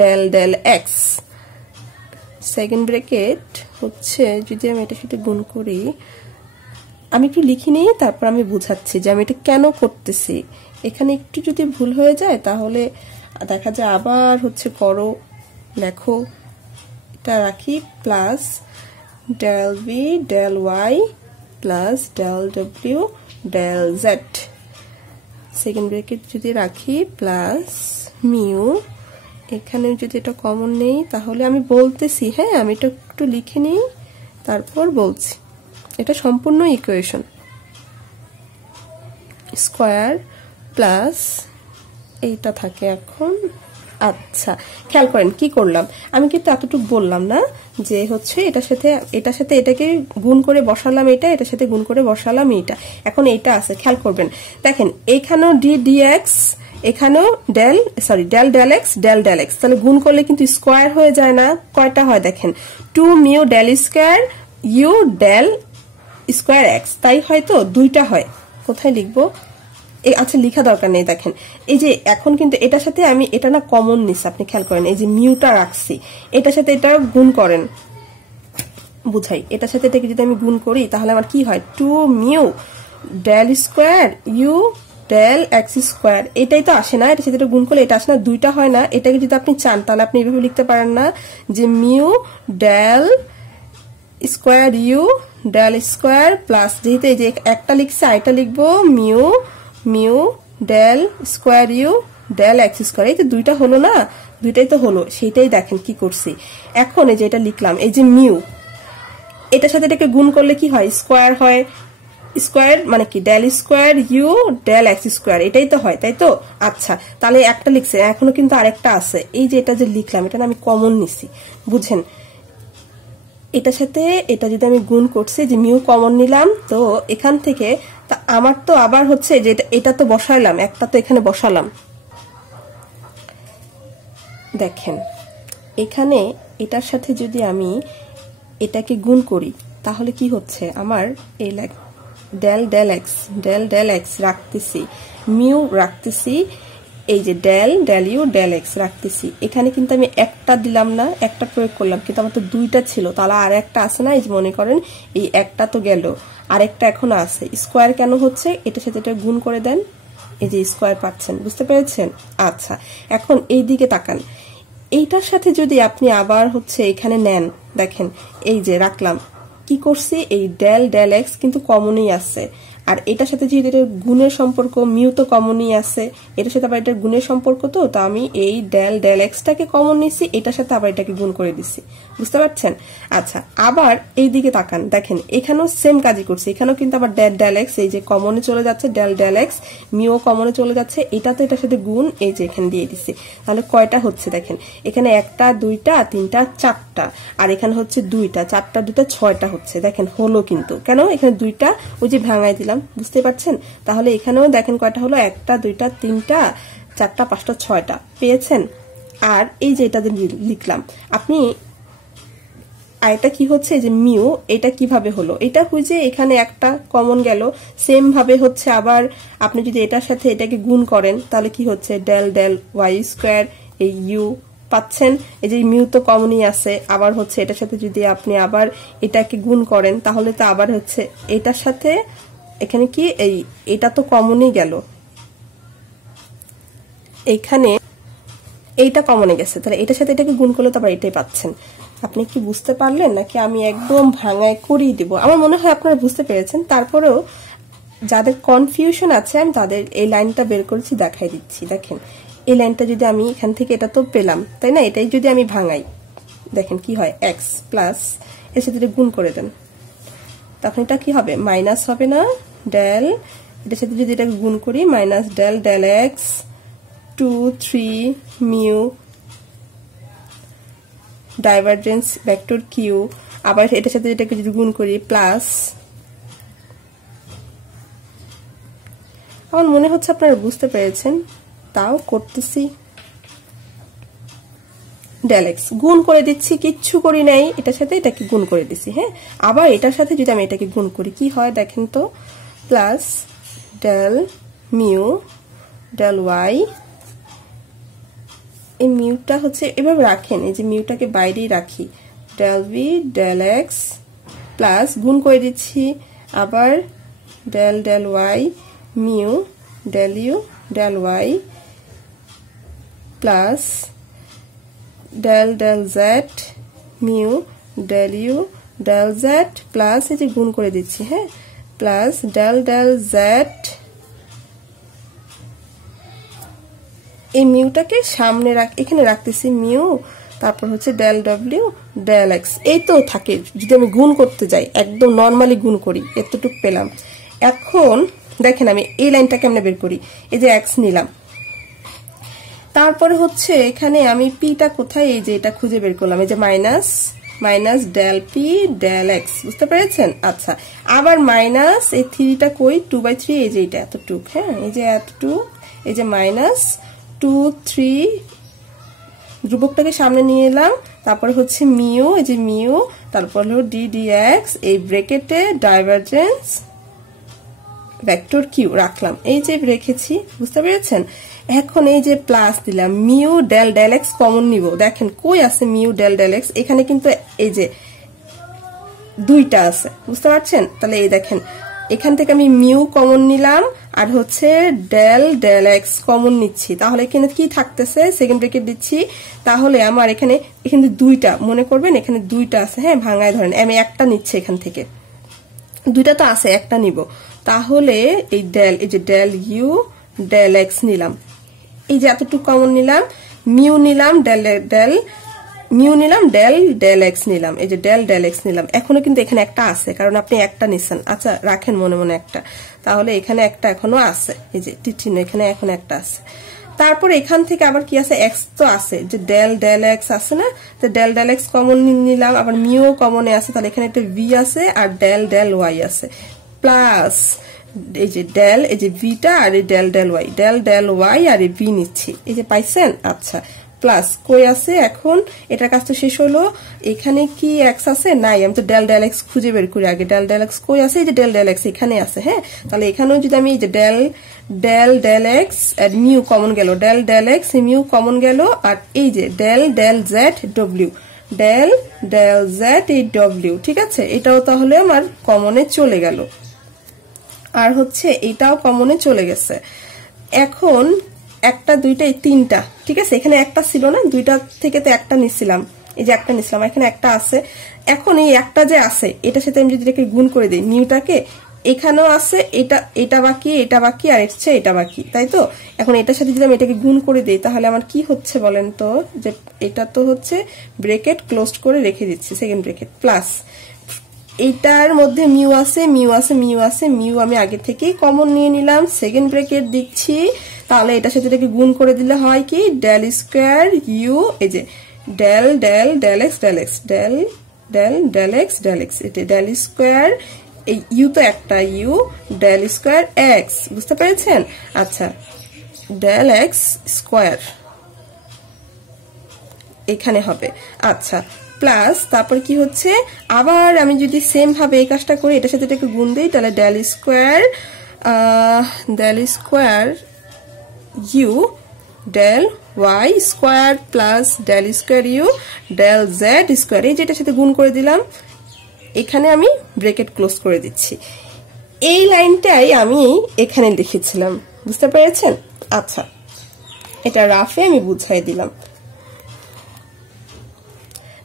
del del x second bracket হচ্ছে, যদি আমি এটার সাথে গুণ করি, আমি একটু লিখি নিই, তারপর আমি বুঝাচ্ছি যে আমি এটা কেন করতেছি। এখানে একটু যদি ভুল হয়ে যায় তাহলে দেখা যায় আবার হচ্ছে করো, লেখো, এটা রাখি plus del V del Y plus del W del Z second bracket যদি রাখি প্লাস মিউ, এখানে যদি এটা কমন নেই তাহলে আমি বলতেছি, হ্যাঁ আমি এটা একটু লিখে নিই তারপর বলছি। এটা সম্পূর্ণ ইকুয়েশন, স্কোয়ার প্লাস এইটা থাকে এখন। আচ্ছা, খেয়াল করেন কি করলাম, আমি কিন্তু এতটুকু বললাম না যে হচ্ছে এটার সাথে এটাকে গুণ করে বসালাম, এটার সাথে গুণ করে বসালাম এইটা, এখন এইটা আছে, খেয়াল করবেন, দেখেন এখানেও ডি ডিএক্স, এখানেও del del x del del X, তাহলে গুণ করলে কিন্তু স্কোয়ার হয়ে যায় না, কয়টা হয় দেখেন 2 mu del square you del square X, তাই হয়তো দুইটা হয়। কোথায় লিখবো? আচ্ছা, লিখা দরকার নেই, দেখেন এই যে এখন কিন্তু এটার সাথে আমি এটা না কমন নিচ্ছি, আপনি খেয়াল করেন এই যে মিউটা রাখছি, এটার সাথে এটা গুণ করেন, বুঝাই, এটার সাথে এটাকে যদি আমি গুণ করি তাহলে আমার কি হয় 2 mu del square you del x square, এটাই তো আসে না, এটার সাথে গুণ করলে এটা আসে না, দুইটা হয় না। এটাকে যদি আপনি চান তাহলে আপনি এইভাবে লিখতে পারেন না যে mu del square you del square plus, যেহেতু এই যে একটা লিখছে আরেকটা লিখবো mu del square you del x square, এই তো দুইটা হলো না, দুইটাই তো হলো, সেইটাই দেখেন কি করছি। এখন এই যে এটা লিখলাম, এই যে মিউ, এটার সাথে এটাকে গুণ করলে কি হয় স্কোয়ার হয়, স্কোয়ার মানে কি del square you del x square, এটাই তো হয়, তাই তো? আচ্ছা, তাহলে একটা লিখছে, এখনো কিন্তু আরেকটা আছে, এই যে এটা যে লিখলাম এটা আমি কমন নিছি, বুঝেন, এটার সাথে এটা যদি আমি গুণ করছি, যে মিউ কমন নিলাম, তো এখান থেকে আমার তো আবার হচ্ছে যে এটা তো বসাইলাম, একটা তো এখানে বসালাম, দেখেন এখানে এটার সাথে যদি আমি এটাকে গুণ করি তাহলে কি হচ্ছে, আমার এই ডেল ডেল এক্স রাখতেছি, মিউ রাখতেছি, এই যে del del you del x রাখতেছি, এখানে কিন্তু আমি একটা দিলাম না, একটা প্রয়োগ করলাম, কিন্তু আমার তো দুইটা ছিল, তাহলে আর একটা আছে না, এই যে মনে করেন এই একটা তো গেল, আরেকটা এখনো আছে, স্কোয়ার কেন হচ্ছে, এটার সাথে এটা গুণ করে দেন, এই যে স্কোয়ার পাচ্ছেন, বুঝতে পেরেছেন? আচ্ছা, এখন এই দিকে তাকান, এইটার সাথে যদি আপনি আবার হচ্ছে এখানে নেন, দেখেন এই যে রাখলাম, কি করছি, এই ডেল ডেল এক্স কিন্তু কমনই আছে, আর এটার সাথে যেহেতু এটার গুণের সম্পর্ক, মিউ তো কমনই আছে, এটার সাথে আবার এটার গুণের সম্পর্ক, তো আমি এই ডেল ডেল এক্সটাকে কমন নিছি, এটার সাথে আবার এটাকে গুণ করে দিছি, বুঝতে পারছেন? আচ্ছা, আবার এই দিকে তাকান, দেখেন এখানেও সেম কাজই করছে, এখানেও কিন্তু আবার ডেল ডেল এক্স, এই যে কমনে চলে যাচ্ছে ডেল ডেল এক্স, মিউ কমনে চলে যাচ্ছে, এটা তো এটার সাথে গুণ, এই যে এখানে দিয়ে দিছি, তাহলে কয়টা হচ্ছে দেখেন, এখানে একটা দুইটা তিনটা চারটা, আর এখানে হচ্ছে দুইটা, চারটা দুইটা ছয়টা হচ্ছে, দেখেন হলো, কিন্তু কেন এখানে দুইটা ওই যে ভাঙাই দিলাম, বুঝতে পারছেন? তাহলে এখানেও দেখেন কয়টা হলো, একটা দুইটা তিনটা চারটা পাঁচটা ছয়টা, পেয়েছেন? আর এই যে এটা লিখলাম আপনি, আর এটা কি হচ্ছে যে মিউ, এটা কিভাবে হলো, এটা হচ্ছে এখানে একটা কমন গেল, সেম ভাবে হচ্ছে আবার আপনি যদি এটার সাথে এটাকে গুণ করেন তাহলে কি হচ্ছে ডেল ডেল ওয়াই স্কোয়ার, এই ইউ পাচ্ছেন, এই যে মিউ তো কমনই আছে, আবার হচ্ছে এটার সাথে যদি আপনি আবার এটাকে গুণ করেন তাহলে তো আবার হচ্ছে এটার সাথে এখানে কি এটা তো কমনই গেল, এখানে এইটা কমনে গেছে, তাহলে এটার সাথে এটাকে গুণ করলে তো আবার এটাই পাচ্ছেন। আপনি কি বুঝতে পারলেন নাকি আমি একদম ভাঙায় করিয়ে দেব? আমার মনে হয় আপনারা বুঝতে পেরেছেন। তারপরেও যাদের কনফিউশন আছে আমি তাদের এই লাইনটা বের করেছি, দেখাই দিচ্ছি। দেখেন এই লাইনটা যদি আমি এখান থেকে এটা তো পেলাম, তাই না? এটাই যদি আমি ভাঙাই, দেখেন কি হয়, এক্স প্লাস এর সাথে গুণ করে দেন, তখন এটা কি হবে, মাইনাস হবে না ডেল, এটার সাথে যদি এটাকে গুণ করি minus del del X 2 3 mu divergence vector Q, আবার এটার সাথে এটাকে যদি গুণ করি প্লাস, আমার মনে হচ্ছে আপনারা বুঝতে পেরেছেন, তাও করতেছি, ডেল এক্স গুণ করে দিচ্ছি, কিচ্ছু করি নাই, এটার সাথে এটাকে গুণ করে দিচ্ছি। হ্যাঁ, আবার এটার সাথে যদি আমি এটাকে গুণ করি কি হয় দেখেন তো, plus del mu del Y, এই মিউটা হচ্ছে এভাবে রাখেন, এই যে মিউটাকে বাইরেই রাখি, del V del x plus গুণ করে দিচ্ছি, আবার del del Y mu del you del Y plus del del Z mu del you del Z plus এই যে গুণ করে দিচ্ছি, হ্যাঁ, প্লাস ডেল ডেল জেড, এই মিউটাকে সামনে এখানে রাখতেছি মিউ, তারপর হচ্ছে ডেল ডব্লিউ ডেল এক্স, এই তো থাকে। যদি আমি গুণ করতে যাই একদম নর্মালি গুণ করি, এতটুকু পেলাম। এখন দেখেন আমি এই লাইনটা কেমনে বের করি, এই যে এক্স নিলাম, তারপরে হচ্ছে এখানে আমি পিটা কোথায়, এই যে এটা খুঁজে বের করলাম, এই যে minus minus del P del X, বুঝতে পেরেছেন? আচ্ছা, আবার মাইনাস এই 3টা কই, 2/3, এই যে এটা এতটুক, হ্যাঁ, এই যে এতটুক, এই যে মাইনাস 2 3, ধ্রুবকটাকে সামনে নিয়ে এলাম, তারপরে হচ্ছে মিউ, এই যে মিউ, তারপর হলো ডি ডি এক্স, এই ব্রেকেটে ডাইভারজেন্স ভেক্টর কিউ রাখলাম, এই যে রেখেছি, বুঝতে পেরেছেন? এখন এই যে প্লাস দিলাম, mu del del X common নিব, দেখেন কই আছে মিউ ডেল ডেল এক্স, এখানে কিন্তু এই যে দুইটা আছে, বুঝতে পারছেন? তাহলে এই দেখেন এখান থেকে আমি মিউ কমন নিলাম আর হচ্ছে ডেল ডেল এক্স কমন নিচ্ছি, তাহলে এখানে কি থাকতেছে, সেকেন্ড ব্রেকেট দিচ্ছি, তাহলে আমার এখানে দুইটা, মনে করবেন এখানে দুইটা আছে, হ্যাঁ, ভাঙায় ধরেন আমি একটা নিচ্ছি, এখান থেকে দুইটা তো আছে, একটা নিব, তাহলে এই যে ডেল ইউ ডেল এক্স নিলাম, এই যে এতটুকু কমন নিলাম, মিউ নিলাম ডেল ডেল মিউ নিলাম ডেল ডেল এক্স নিলাম, এই যে ডেল ডেল এক্স নিলাম, এখনো কিন্তু এখানে একটা আছে, কারণ আপনি একটা নিচ্ছেন। আচ্ছা, রাখেন মনে মনে একটা, তাহলে এখানে একটা এখনো আছে, এই যে টিচিন এখানে এখন একটা আছে। তারপর এখান থেকে আবার কি আছে, এক্স তো আছে, যে ডেল ডেল এক্স আছে না, তো ডেল ডেল এক্স কমন নিলাম, আবার মিউ কমনে আছে, তাহলে এখানে একটা ভি আছে আর ডেল ডেল ওয়াই আছে, প্লাস এই যে ডেল, এই যে ভিটা আর এই ডেল ডেল ওয়াই আর এই ভি নিচ্ছি, এই যে পাইছেন? আচ্ছা, প্লাস কই আছে, এখন এটার কাজ তো শেষ হলো, এখানে কি এক্স আছে, নাই, আমি তো ডেল ডেল এক্স খুঁজে বের করি আগে, ডেল ডেল এক্স কই আছে, এই যে ডেল ডেল এক্স এখানে আছে, হ্যাঁ, তাহলে এখানেও যদি আমি এই যে ডেল ডেল ডেল এক্স আর মিউ কমন গেল, del del x mu common গেল, আর এই যে ডেল ডেল জেড ডব্লিউ, ডেল ডেল জেড এই ডব্লিউ, ঠিক আছে, এটাও তাহলে আমার কমনে চলে গেল, আর হচ্ছে এটাও কমনে চলে গেছে। এখন একটা দুইটা এই তিনটা, ঠিক আছে, এখানে একটা ছিল না, দুইটা থেকে তো একটা নিছিলাম, এই যে একটা নিছিলাম, এখানে একটা আছে, এখন এই একটা যে আছে এটার সাথে আমি যদি এটাকে গুণ করে দিই, মিউটাকে, এখানেও আছে, এটা বাকি, এটা বাকি, আর হচ্ছে এটা বাকি, তাই তো? এখন এটার সাথে যদি আমি এটাকে গুণ করে দিই, তাহলে আমার কি হচ্ছে বলেন তো, যে এটা তো হচ্ছে ব্রেকেট ক্লোজ করে রেখে দিচ্ছি, সেকেন্ড ব্রেকেট, প্লাস এইটার মধ্যে মিউ আছে, মিউ আমি আগে থেকেই কমন নিয়ে নিলাম, সেকেন্ড ব্রেকেট দিচ্ছি, তাহলে এটার সাথে এটাকে গুণ করে দিলে হয় কি, ডেল স্কোয়ার ইউ, এই যে del del del x del x, del del del x del x, এটা ডেল স্কোয়ার, এই ইউ তো একটা ইউ, ডেল স্কোয়ার এক্স, বুঝতে পেরেছেন? আচ্ছা, ডেল এক্স স্কোয়ার এখানে হবে, আচ্ছা, প্লাস তারপর কি হচ্ছে, আবার আমি যদি সেম ভাবে এই কাজটা করি, এটার সাথে এটাকে গুণ দিই, তাহলে del square you del y square plus del square you del z square, এই যেটার সাথে গুণ করে দিলাম, এখানে আমি ব্রেকেট ক্লোজ করে দিচ্ছি। এই লাইনটাই আমি এখানে লিখেছিলাম, বুঝতে পেরেছেন? আচ্ছা, এটা রাফে আমি বুঝাই দিলাম।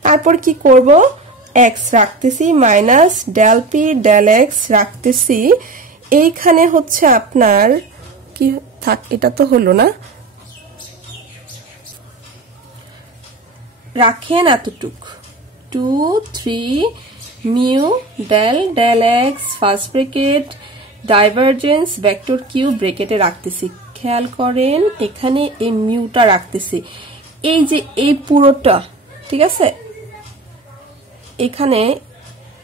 তারপর কি করব, x রাখতেছি minus del P del x রাখতেছি। এইখানে হচ্ছে আপনার কি থাক, এটা তো হলো না, রাখেন এতটুক 2 3 mu del del x first bracket divergence vector q ব্র্যাকেটে রাখতেছি। খেয়াল করেন এখানে এই মিউটা রাখতেছি, এই যে এই পুরোটা, ঠিক আছে, এখানে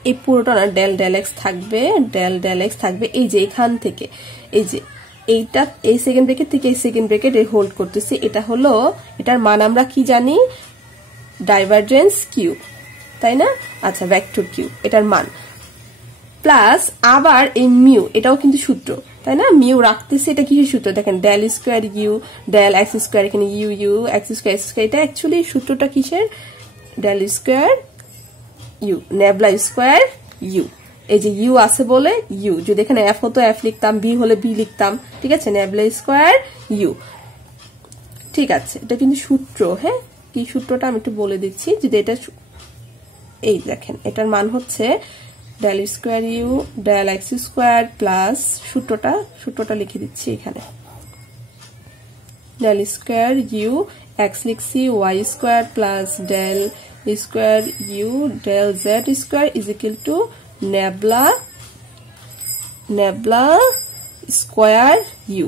এই পুরোটা না ডেল ডেল এক্স থাকবে, ডেল ডেল এক্স থাকবে। এই যে এখান থেকে এই যে এইটা, এই সেকেন্ড ব্র্যাকেট থেকে এই সেকেন্ড ব্র্যাকেট হোল্ড করতেছি, এটা হলো, এটার মান আমরা কি জানি, ডাইভারজেন্স কিউ, তাই না? আচ্ছা, ভেক্টর কিউ এটার মান, প্লাস আবার এই মিউ, এটাও কিন্তু সূত্র, তাই না? মিউ রাখতেছি, এটা কিসের সূত্র দেখেন, del square you del x square, এখানে u u x square square, এটা অ্যাকচুয়ালি সূত্রটা কিসের, del square u nabla square u. এই যে ইউ আছে বলে ইউ, যদি এখানে এফ হতো এফ লিখতাম, বি হলে বি লিখতাম, ঠিক আছে, নেবলা স্কোয়ার ইউ। ঠিক আছে, এটা কিন্তু সূত্র। হ্যাঁ, কি সূত্রটা আমি একটু বলে দিচ্ছি। যদি এটা, এই দেখেন এটার মান হচ্ছে del square you del x square plus সূত্রটা লিখে দিচ্ছি এখানে, ডেল স্কোয়ার ইউ এক্স লিখছি y square plus del square you del z square is equal to nabla square u.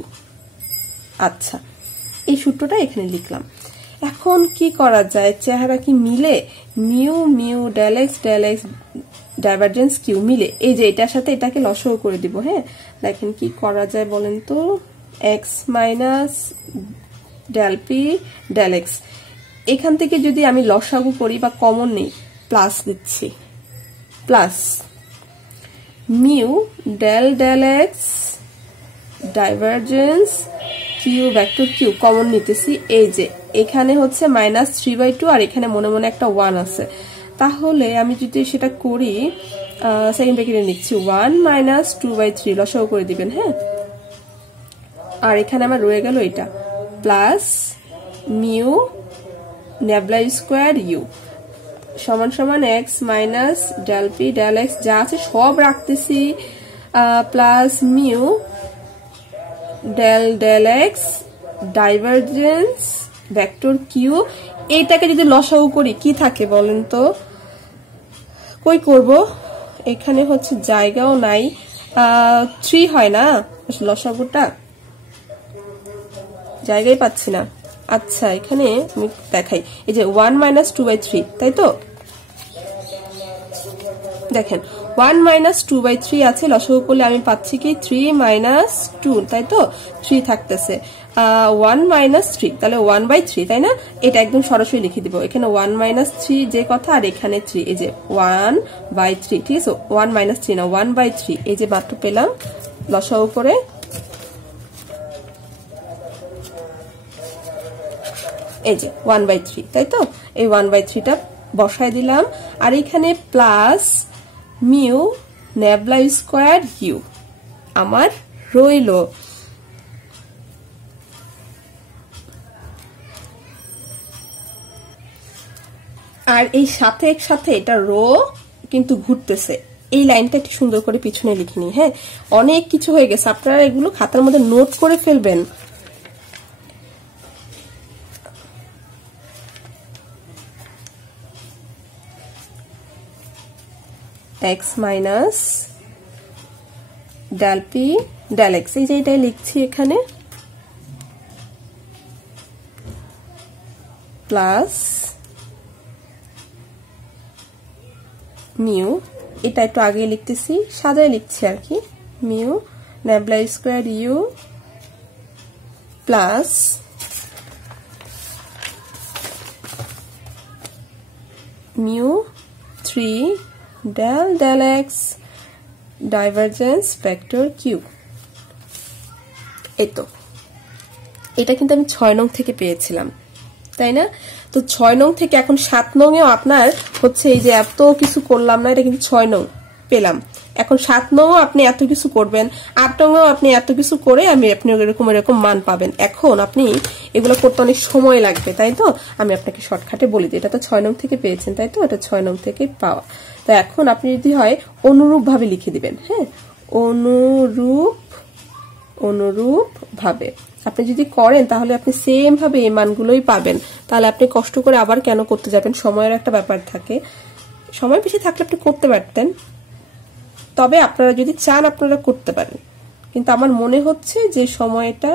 আচ্ছা, এই সূত্রটা এখানে লিখলাম। এখন কি করা যায়, চেহারা কি মিলে, mu mu del x divergence q মিলে, এই যে এটার সাথে এটাকে লসাগু করে দিব। হ্যাঁ, দেখেন কি করা যায় বলেন তো, x minus del P del x, এখান থেকে যদি আমি লসাগু করি বা কমন নেই, প্লাস দিচ্ছি, plus mu del del x divergence Q vector q common নিতেছি। এই যে এখানে হচ্ছে মাইনাস 3/2 আর এখানে মনে মনে একটা 1 আছে, তাহলে আমি যদি সেটা করি, সেকেন্ড ব্র্যাকেটে নিচ্ছি 1 মাইনাস 2/3 লসাগু করে দিবেন। হ্যাঁ, আর এখানে আমার রয়ে গেল এটা plus mu nabla square u সমান সমান x minus del P del x যা আছে সব রাখতেছি, plus mu del del x divergence vector q. এইটাকে যদি লসাগু করি কি থাকে বলেন তো, কই করব, এখানে হচ্ছে জায়গাও নাই, 3 হয় না লসাগুটা, জায়গায় পাচ্ছি না। আচ্ছা, এখানে আমি দেখাই, এই যে 1 মাইনাস 2/3, তাই তো, দেখেন 1 মাইনাস 2/3 আছে, লসাগু করলে আমি পাচ্ছি কি 3 মাইনাস 2, তাই তো, 3 থাকতেছে, 1 মাইনাস 3, তাহলে 1/3, তাই না? এটা একদম সরাসরি লিখে দিব, এখানে 1 মাইনাস 3 যে কথা, আর এখানে 3, এই যে 1/3, ঠিক আছে, 1 মাইনাস 3 না 1/3, এই যে মাত্র পেলাম লসাগু করে, এই যে 1/3, তাই তো, এই 1/3টা বসায় দিলাম, আর এখানে plus mu nabla square u আমার রইল। আর এই সাথে একসাথে এটা রো কিন্তু ঘুরতেছে, এই লাইনটা একটু সুন্দর করে পিছনে লিখে নি। হ্যাঁ, অনেক কিছু হয়ে গেছে, আপনারা এগুলো খাতার মধ্যে নোট করে ফেলবেন। X minus del P del x, এই যে এটাই লিখছি এখানে, প্লাস মিউ, এটা একটু আগে লিখতেছি, সাজায় লিখছি আর কি, mu nabla square u plus mu 3 del del x divergence vector q. এই তো, এটা কিন্তু আমি 6 নং থেকে পেয়েছিলাম, তাই না? তো 6 নং থেকে এখন 7 নং এও আপনার হচ্ছে, এই যে এত কিছু করলাম না, এটা কিন্তু 6 নং, পেলাম। এখন 7 নং আপনি এত কিছু করবেন, 8 নং আপনি এত কিছু করে আপনি এরকম মান পাবেন। এখন আপনি এগুলো করতে অনেক সময় লাগবে, তাই তো? আমি আপনাকে শর্টকাটে বলি দিই। এটা তো 6 নং থেকে পেয়েছেন, তাই তো? এটা 6 নং থেকে পাওয়া। তো এখন আপনি যদি হয় অনুরূপ ভাবে লিখে দিবেন। হ্যাঁ, অনুরূপ ভাবে আপনি যদি করেন তাহলে আপনি সেম ভাবে এই মানগুলোই পাবেন। তাহলে আপনি কষ্ট করে আবার কেন করতে যাবেন? সময়ের একটা ব্যাপার থাকে, সময় বেশি থাকলে আপনি করতে পারতেন, তবে আপনারা যদি চান আপনারা করতে পারেন। কিন্তু আমার মনে হচ্ছে যে সময়টা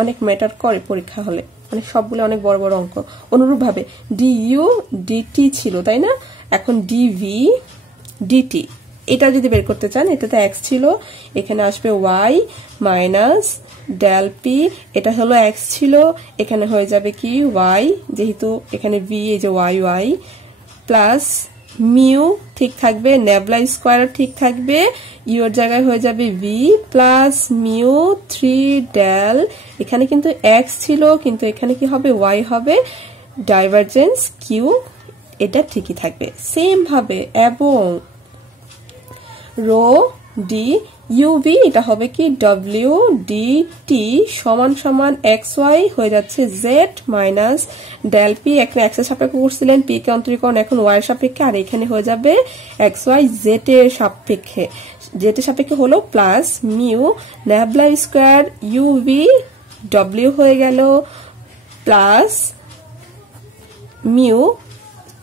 অনেক ম্যাটার করে পরীক্ষা হলে, মানে সবগুলো অনেক বড় বড় অঙ্ক। অনুরূপ ভাবে ডিইউ ডিটি ছিল, তাই না? এখন ডিভি ডিটি এটা যদি বের করতে চান, এটাতে এক্স ছিল, এখানে আসবে ওয়াই মাইনাস ডেল পি, এটা হলো এক্স ছিল, এখানে হয়ে যাবে কি ওয়াই, যেহেতু এখানে ভি, এই যে ওয়াই ওয়াই প্লাস মিউ ঠিক থাকবে, নেবলা স্কোয়ার ঠিক থাকবে, ইউর জায়গায় হয়ে যাবে ভি প্লাস মিউ 3 ডেল, এখানে কিন্তু এক্স ছিল কিন্তু এখানে কি হবে ওয়াই হবে, ডাইভারজেন্স কিউ এটা ঠিকই থাকবে সেম ভাবে। এবং রো ডি ইউভি এটা হবে কি ডব্লিউ ডি টি সমান সমান এক্স ওয়াই হয়ে যাচ্ছে জেড মাইনাস ডেল পি, এখানে এক্স এর সাপেক্ষে করছিলেন, পি কে অন্তরীকরণ এখন ওয়াই এর সাপেক্ষে, আর এখানে হয়ে যাবে এক্স ওয়াই জেড এর সাপেক্ষে, জেড এর সাপেক্ষে হলো plus mu nabla square UV ডব্লিউ হয়ে গেল plus mu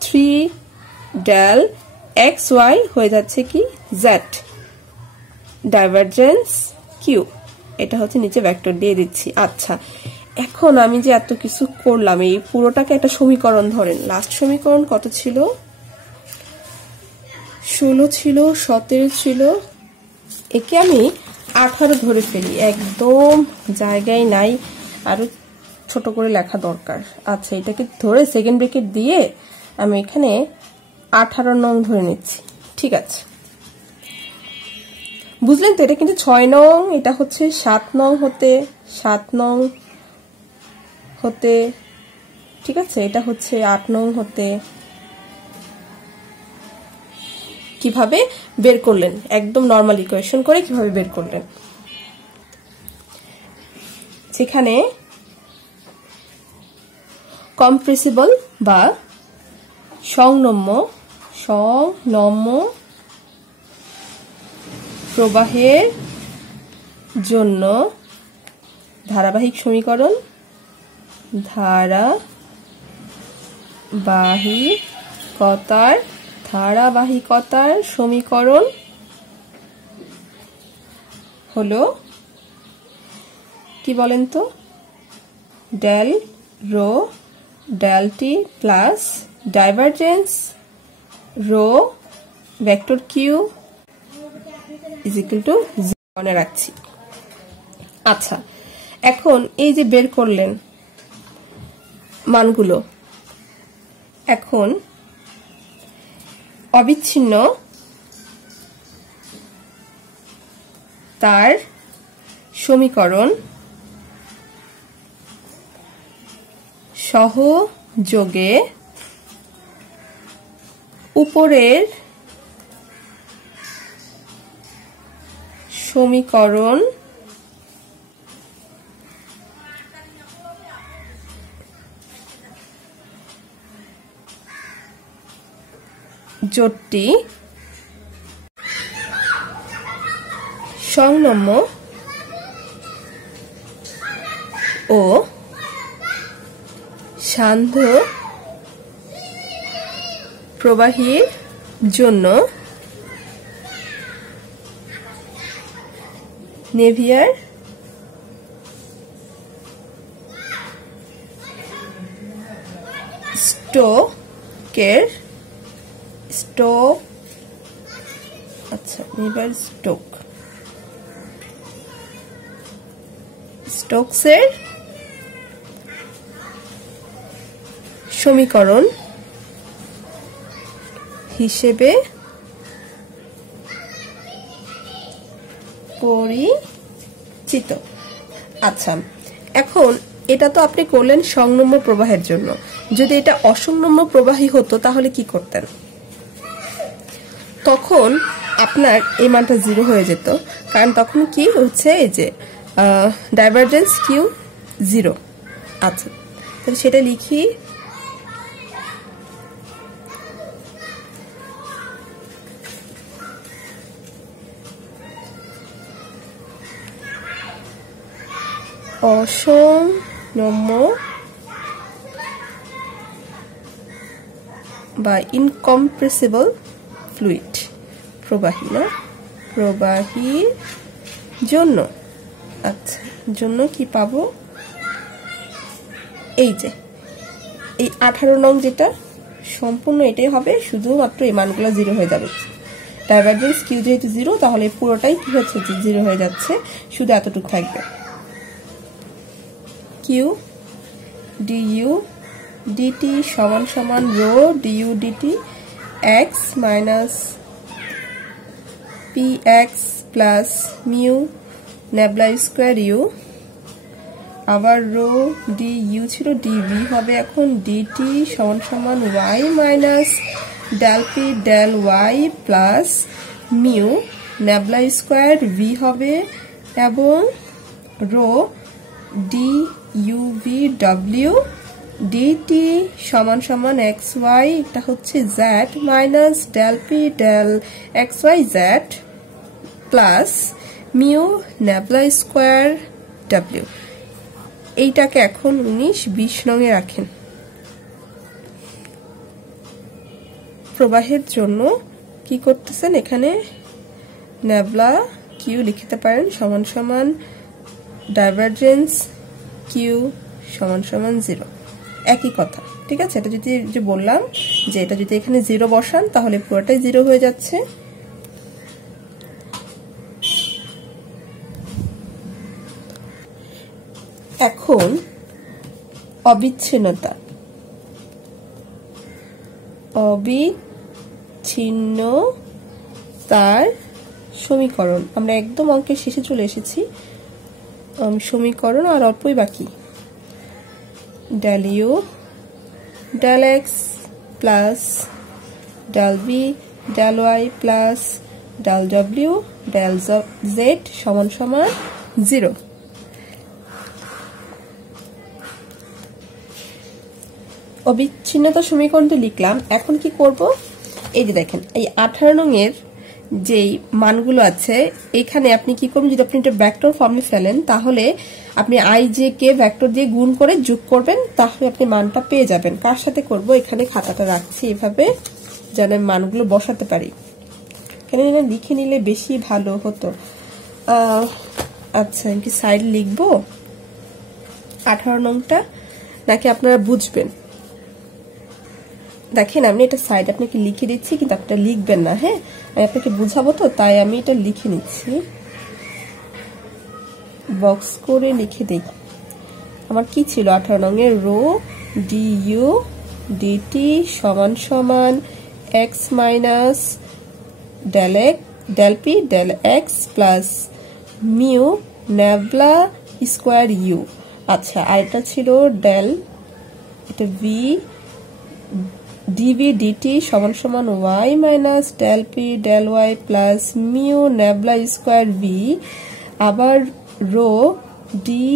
3 del x y হয়ে যাচ্ছে কি জেড ডাইভারজেন্স কিউ, এটা হচ্ছে নিচে ভেক্টর দিয়ে দিচ্ছি। আচ্ছা, এখন আমি যে এত কিছু করলাম এই পুরোটাকে একটা সমীকরণ ধরেন। লাস্ট সমীকরণ কত ছিল? 16 ছিল, 17 ছিল, একে আমি 18 ধরে ফেলি, একদম জায়গায় নাই, আরো ছোট করে লেখা দরকার। আচ্ছা, এটাকে ধরে সেকেন্ড ব্র্যাকেট দিয়ে আমি এখানে 18 নং ধরে নিচ্ছি। ঠিক আছে, বুঝলেন তো? এটা কিন্তু 6 নং, এটা হচ্ছে 7 নং হতে 7 নং হতে, ঠিক আছে, এটা হচ্ছে 8 নং হতে। কিভাবে বের করলেন? একদম নরমাল ইকুয়েশন করে কিভাবে বের করলেন? যেখানে কম্প্রেসিবল বা সংনম্য প্রবাহের জন্য ধারাবাহিক সমীকরণ, ধারাবাহিকতার সমীকরণ হলো কি বলেন তো? Del rho del T plus divergence rho vector q is equal to 0 মনে রাখছি। আচ্ছা, এখন এই যে বের করলেন মানগুলো, এখন অবিচ্ছিন্ন তার সমীকরণ সহযোগে উপরের সমীকরণ জোটটি সংনম্য ও সান্ধ্য প্রবাহীর জন্য নেভিয়ার স্টোকসের সমীকরণ হিসেবে পরিচিত। আচ্ছা, এখন এটা তো আপনি করলেন সংনম্য প্রবাহের জন্য। যদি এটা অসংনম্য প্রবাহী হতো তাহলে কি করতেন? তখন আপনার এই মানটা 0 হয়ে যেত, কারণ তখন কি হচ্ছে এই যে ডাইভারজেন্স কিউ 0। আচ্ছা, তাহলে সেটা লিখি। অসম্যম্য বা ইনকম্প্রেসিবল ফ্লুইড, প্রবাহী না, প্রবাহীর জন্য। আচ্ছা, জন্য কি পাবো? এই যে এই 18 নং যেটা সম্পূর্ণ এটাই হবে, শুধুমাত্র এই মানগুলো 0 হয়ে যাবে। ডাইভারজেন্স কিউ যেহেতু 0, তাহলে পুরোটাই কি হচ্ছে 0 হয়ে যাচ্ছে, শুধু এতটুকু থাকবে। কিউ ডিইউ ডিটি সমান সমান rho d u d t x minus P x plus mu nabla square u, আবার রো ডি ইউ ছিল ডিভি হবে এখন ডিটি সমান সমান y minus del P del Y plus mu nabla square v হবে, এবং রো ডি ইউ ভি ডব্লিউ DT সমান সমান এক্স ওয়াই, এটা হচ্ছে z minus del P del x Y z plus mu nabla square ডব্লিউ। এইটাকে এখন 19-20 নঙে রাখেন। প্রবাহের জন্য কি করতেছেন, এখানে নেবলা কিউ লিখতে পারেন সমান সমান ডাইভারজেন্স কিউ সমান সমান 0, একই কথা। ঠিক আছে, এটা যদি যে বললাম যে এটা যদি এখানে 0 বসান তাহলে পুরোটাই 0 হয়ে যাচ্ছে। এখন অবিচ্ছিন্নতা, অবিচ্ছিন্নতার সমীকরণ, আমরা একদম অঙ্কের শেষে চলে এসেছি। সমীকরণ আর অল্পই বাকি। Del you del x plus del B del Y plus del W del z সমান সমান 0। অবিচ্ছিন্নতা সমীকরণটি লিখলাম। এখন কি করব, এই যে দেখেন এই 18 নং এর যেই মানগুলো আছে এখানে আপনি কি করবেন, যদি আপনি এটা ভেক্টর ফর্মে ফেলেন তাহলে আপনি আই জে কে ভেক্টর দিয়ে গুণ করে যোগ করবেন, তাহলে আপনি মানটা পেয়ে যাবেন। কার সাথে করব, এখানে খাতাটা রাখছি এভাবে যেন মানগুলো বসাতে পারি। এখানে লিখে নিলে বেশি ভালো হতো। আচ্ছা, আমি কি সাইড লিখবো 18 নংটা, নাকি আপনারা বুঝবেন? দেখেন আমি এটা সাইড আপনাকে লিখে দিচ্ছি, কিন্তু আপনারা লিখবেন না। হ্যাঁ, আমি আপনাকে বুঝাবো তো, তাই আমি এটা লিখে নিচ্ছি, বক্স করে লিখে দিই। আমার কি ছিল 18 নং এর, রো ডি ইউ ডিটি সমান সমান x minus del P del x plus mu nabla square u. আচ্ছা, আর এটা ছিল ডেল, এটা ভি ডিভি ডিটি সমান সমান y minus del P del Y plus mu nabla square v, আবার রো ডি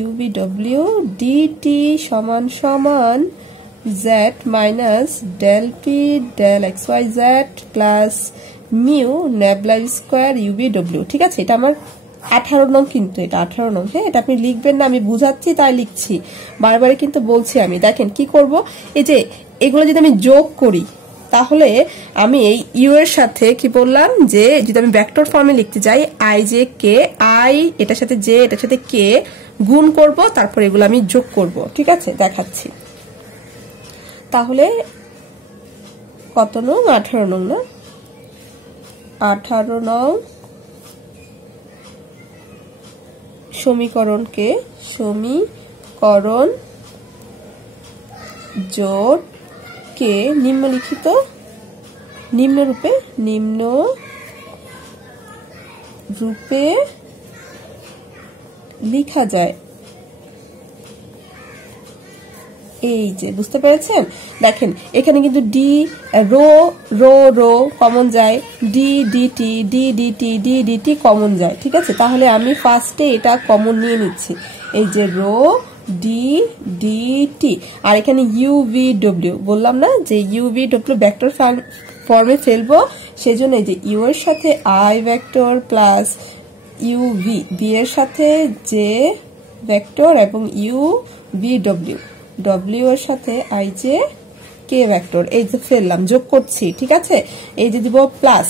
ইউভি ডব্লিউ ডিটি সমান সমান z minus del P del x Y z plus mu nabla square UV ডব্লিউ। ঠিক আছে, এটা আমার 18 নং, কিন্তু এটা 18 নং। হ্যাঁ, এটা আপনি লিখবেন না, আমি বুঝাচ্ছি তাই লিখছি, বারবার কিন্তু বলছি আমি। দেখেন কি করব, এই যে এগুলো যদি আমি যোগ করি তাহলে আমি এই ইউ এর সাথে কি বললাম, যে যদি আমি ভেক্টর ফর্মে লিখতে যাই আই জে কে, আই এটার সাথে জে এটার সাথে কে গুণ করব, তারপর এগুলো আমি যোগ করব। ঠিক আছে, দেখাচ্ছি। তাহলে কত নং, 18 নং না, 18 নং সমীকরণকে সমীকরণ জোটকে নিম্নলিখিত নিম্নরূপে লেখা যায়। এই যে বুঝতে পেরেছেন, দেখেন এখানে কিন্তু d rho rho rho common যায়, d dt d dt d dt common যায়, ঠিক আছে। তাহলে আমি ফার্স্টে এটা কমন নিয়ে নিচ্ছি, এই যে রো ডি ডিটি, আর এখানে ইউভি ডব্লিউ বললাম না যে ইউভি ডব্লিউ ভেক্টর ফর্মে ফেলবো, সেজন্য এই যে ইউ এর সাথে i vector plus u v, b এর সাথে জে ভেক্টর এবং ইউ ভি ডব্লিউ, ডব্লিউ এর সাথে আই জে কে ভেক্টর, এই যে ফেললাম, যোগ করছি, ঠিক আছে। এই যে দিব প্লাস,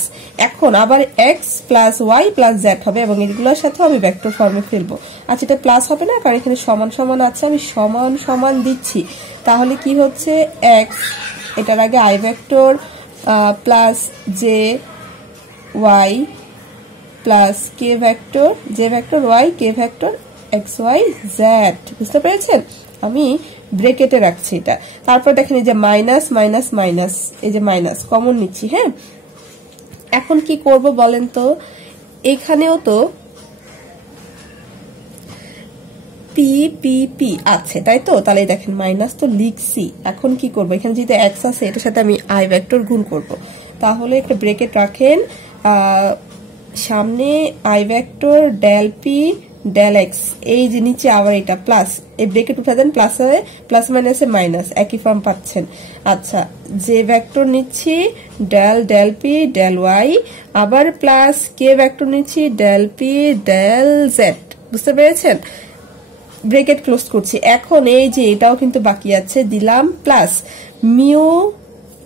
এখন আবার x plus y plus z হবে এবং এগুলোর সাথে আমি ভেক্টর ফর্মে ফেলবো। আচ্ছা, এটা প্লাস হবে না, কারণ এখানে সমান সমান আছে, আমি সমান সমান দিচ্ছি। তাহলে কি হচ্ছে, এক্স এটার আগে i vector plus j Y plus K vector, J vector y k vector x Y z, বুঝতে পেরেছেন। আমি ব্রেকেটে রাখছি এটা। তারপর দেখেন এই যে মাইনাস মাইনাস মাইনাস, এই যে মাইনাস কমন নিচ্ছি, হ্যাঁ। এখন কি করব বলেন তো, এখানেও তো পি পি পি আছে, তাই তো, তাহলে দেখেন মাইনাস তো লিখছি। এখন কি করব, এখানে যেহেতু এক্স আছে এটার সাথে আমি আই ভেক্টর গুণ করব, তাহলে একটা ব্রেকেট রাখেন, সামনে i vector del P del x, এই যে নিচে আবার এটা প্লাস, এই ব্রেকেট উঠা দেন, প্লাস মাইনাসে মাইনাস, একই ফর্ম পাচ্ছেন। আচ্ছা, জে ভেক্টর নিচ্ছি del del P del y, আবার প্লাস কে ভেক্টর নিচ্ছি ডেল পি ডেল জেড, বুঝতে পেরেছেন। ব্রেকেট ক্লোজ করছি। এখন এই যে এটাও কিন্তু বাকি আছে, দিলাম প্লাস মিউ,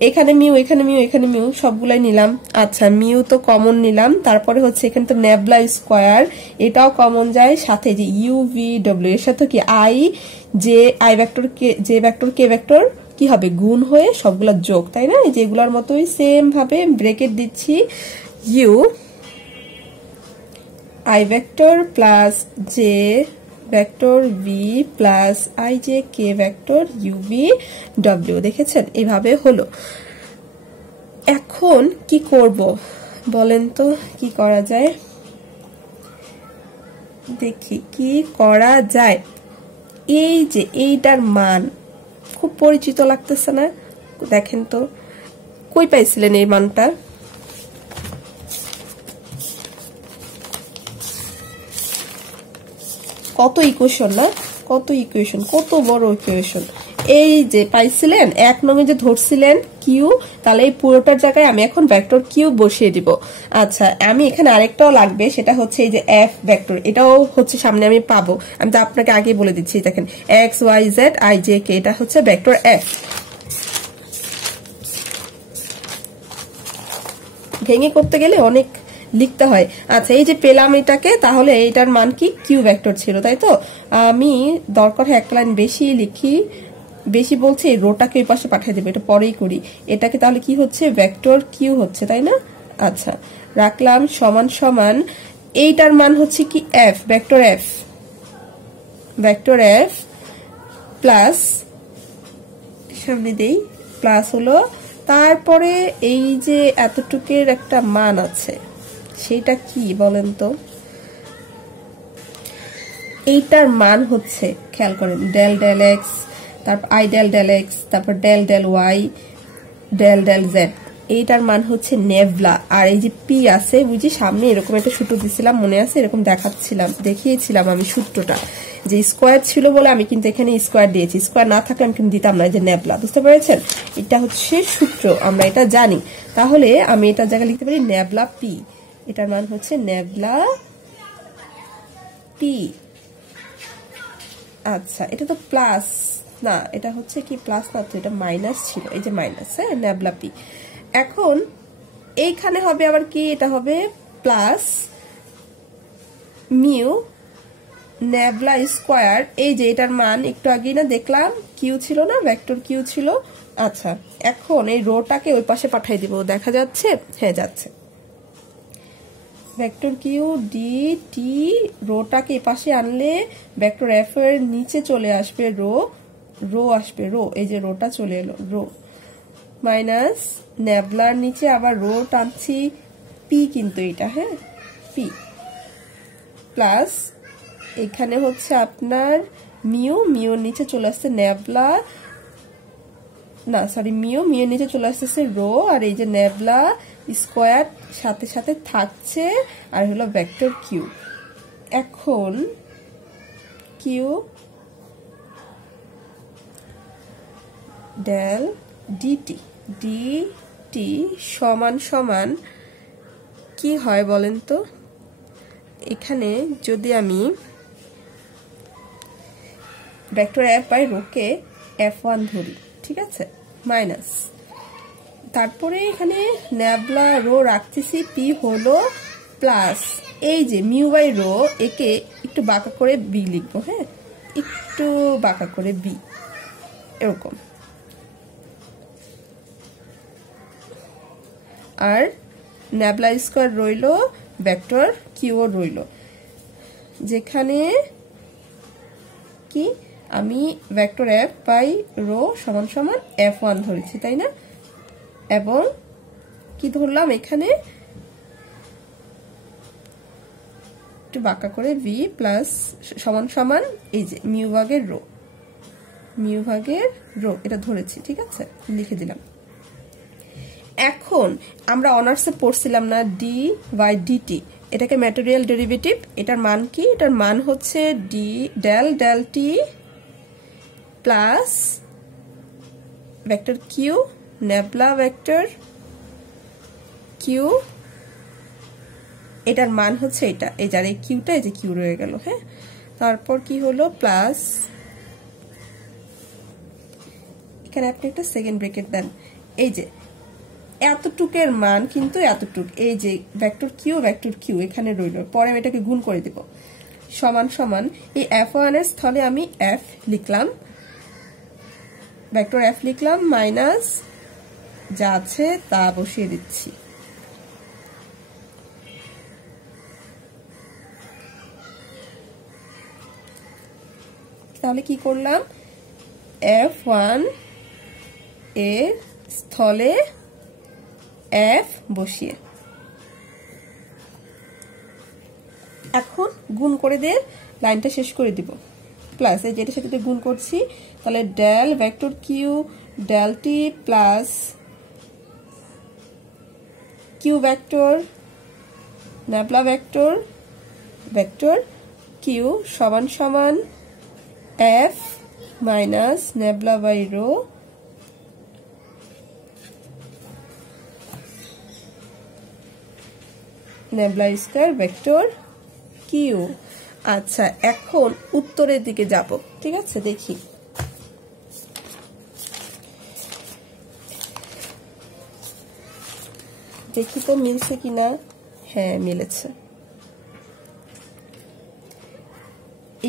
এখানে মিউ এখানে মিউ এখানে মিউ সবগুলাই নিলাম। আচ্ছা, মিউ তো কমন নিলাম, তারপরে হচ্ছে এখানে তো নেবলা স্কোয়ার, এটাও কমন যায়, সাথে যে ইউ ভি ডব্লিউ এর সাথে কি I J I vector K J vector K vector কি হবে, গুণ হয়ে সবগুলা যোগ, তাই না। এই যেগুলার মতোই সেম ভাবে ব্রেকেট দিচ্ছি, u i vector plus J vector v plus I J k vector u v ডব্লিউ, দেখেছেন এভাবে হলো। এখন কি করব বলেন তো, কি করা যায়, দেখি কি করা যায়। এই যে এইটার মান খুব পরিচিত লাগতেছে না, দেখেন তো কই পাইছিলেন এই মানটা, কত ইকুয়েশন না, কত ইকুয়েশন, কত বড় ইকুয়েশন। এই যে পাইছিলেন, এক নঙে যে ধরছিলেন কিউ, তাহলে এই পুরোটার জায়গায় আমি এখন ভেক্টর কিউ বসিয়ে দিব। আচ্ছা, আমি এখানে আরেকটাও লাগবে, সেটা হচ্ছে এই যে এফ ভেক্টর, এটাও হচ্ছে সামনে আমি পাবো, আমি তো আপনাকে আগে বলে দিচ্ছি। দেখেন x Y z i J k, এটা হচ্ছে ভেক্টর এফ। ভেঙে করতে গেলে অনেক লিখতে হয়। আচ্ছা, এই যে পেলাম এটাকে, তাহলে এইটার মান কি কিউ ভেক্টর ছিল, তাই তো। আমি দরকার হয় একটা লাইন বেশি লিখি, বেশি বলছে এই রোটাকে ওই পাশে পাঠিয়ে দেবে, এটা পরেই করি। এটাকে তাহলে কি হচ্ছে, ভেক্টর কিউ হচ্ছে, তাই না। আচ্ছা, রাখলাম সমান সমান, এইটার মান হচ্ছে কি এফ, ভেক্টর এফ প্লাস, সামনে দেই প্লাস হলো, তারপরে এই যে এতটুকের একটা মান আছে, সেটা কি বলেন তো, এইটার মান হচ্ছে, খেয়াল করেন, ডেল ডেল এক্স, তারপর আই ডেল ডেল এক্স, তারপর del del y del del Z, এইটার মান হচ্ছে নেভলা। আর এই যে পি আছে, বুঝি সামনে এরকম একটা সূত্র দিছিলাম, মনে আছে, এরকম দেখিয়েছিলাম আমি সূত্রটা, যে স্কোয়ার ছিল বলে আমি কিন্তু এখানে স্কোয়ার দিয়েছি, স্কোয়ার না থাকলে আমি কিন্তু দিতাম না, যে নেভলা, বুঝতে পেরেছেন। এটা হচ্ছে সূত্র, আমরা এটা জানি। তাহলে আমি এটার জায়গায় লিখতে পারি নেভলা পি, এটার মান হচ্ছে নেভলা পি। আচ্ছা, এটা তো প্লাস না, এটা হচ্ছে কি প্লাস না, তো এটা মাইনাস ছিল, এই যে মাইনাস, হ্যাঁ, নেভলা পি। এখন এইখানে হবে আবার কি, এটা হবে প্লাস মিউ নেভলা স্কোয়ার, এই যে এটার মান একটু আগে না দেখলাম কিউ ছিল না, ভেক্টর কিউ ছিল। আচ্ছা, এখন এই রোটাকে ওই পাশে পাঠিয়ে দিব, দেখা যাচ্ছে, হ্যাঁ যাচ্ছে, ভেক্টর কিউ ডি টি, রোটাকে এই পাশে আনলে ভেক্টর এফ এর নিচে চলে আসবে রো আসবে, এই যে রোটা চলে এলো, রো মাইনাস নেভলার নিচে আবার রো টানছি পি, কিন্তু এটা, হ্যাঁ, পি প্লাস এখানে হচ্ছে আপনার মিউ, মিউর নিচে চলে আসছে নেভলা না সরি মিউ নিচে চলে আসতেছে রো, আর এই যে নেবলা স্কোয়ার সাথে সাথে থাকছে, আর হলো ভেক্টর কিউ। এখন কিউ ডেল ডিটি, ডিটি সমান সমান কি হয় বলেন তো? এখানে যদি আমি ভেক্টর এফ বাই রোকে F1 ধরি, ঠিক আছে, মাইনাস, তারপরে এখানে নেবলা রো রাখতেছি পি হলো প্লাস এই যে মিউ বাই রো, একে একটু বাঁকা করে বি লিখবো, হ্যাঁ একটু বাঁকা করে বি, এরকম। আর নেবলা স্কোয়ার রইল, ভেক্টর কিউ রইল, যেখানে কি আমি ভেক্টর এফ বাই রো সমান সমান F1 ধরেছি, তাই না? এবং কি ধরলাম এখানে একটু বাঁকা করে ভি প্লাস সমান সমান এই যে মিউ ভাগের রো, এটা ধরেছি, ঠিক আছে, লিখে দিলাম। এখন আমরা অনার্সে পড়ছিলাম না ডি বাই ডিটি, এটাকে ম্যাটেরিয়াল ডেরিভেটিভ। এটার মান কি? এটার মান হচ্ছে ডি ডেল টি plus vector q nabla vector q, এটার মান হচ্ছে এটা, এই যার এই কিউটা, এই যে কিউ রয়ে গেল, হ্যাঁ। তারপর কি হলো প্লাস, এখানে আপনি একটা সেকেন্ড ব্রেকেট দেন, এই যে এতটুকের মান কিন্তু এতটুক, এই যে ভেক্টর কিউ এখানে রইল, পরে আমি এটাকে গুণ করে দেব, সমান সমান এই F1 এর স্থলে আমি এফ লিখলাম, ভেক্টর এফ লিখলাম, মাইনাস যা আছে তা বসিয়ে দিচ্ছি। তাহলে কি করলাম? F1 এর স্থলে এফ বসিয়ে এখন গুণ করে দিয়ে লাইনটা শেষ করে দিব, প্লাস এই যেটার সাথে গুণ করছি, তাহলে ডেল ভেক্টর কিউ ডেল টি plus q vector nabla vector Q সমান সমান f minus nabla by rho nabla square vector q. আচ্ছা, এখন উত্তরের দিকে যাব, ঠিক আছে, দেখি তো মিলছে কিনা। হ্যাঁ মিলেছে।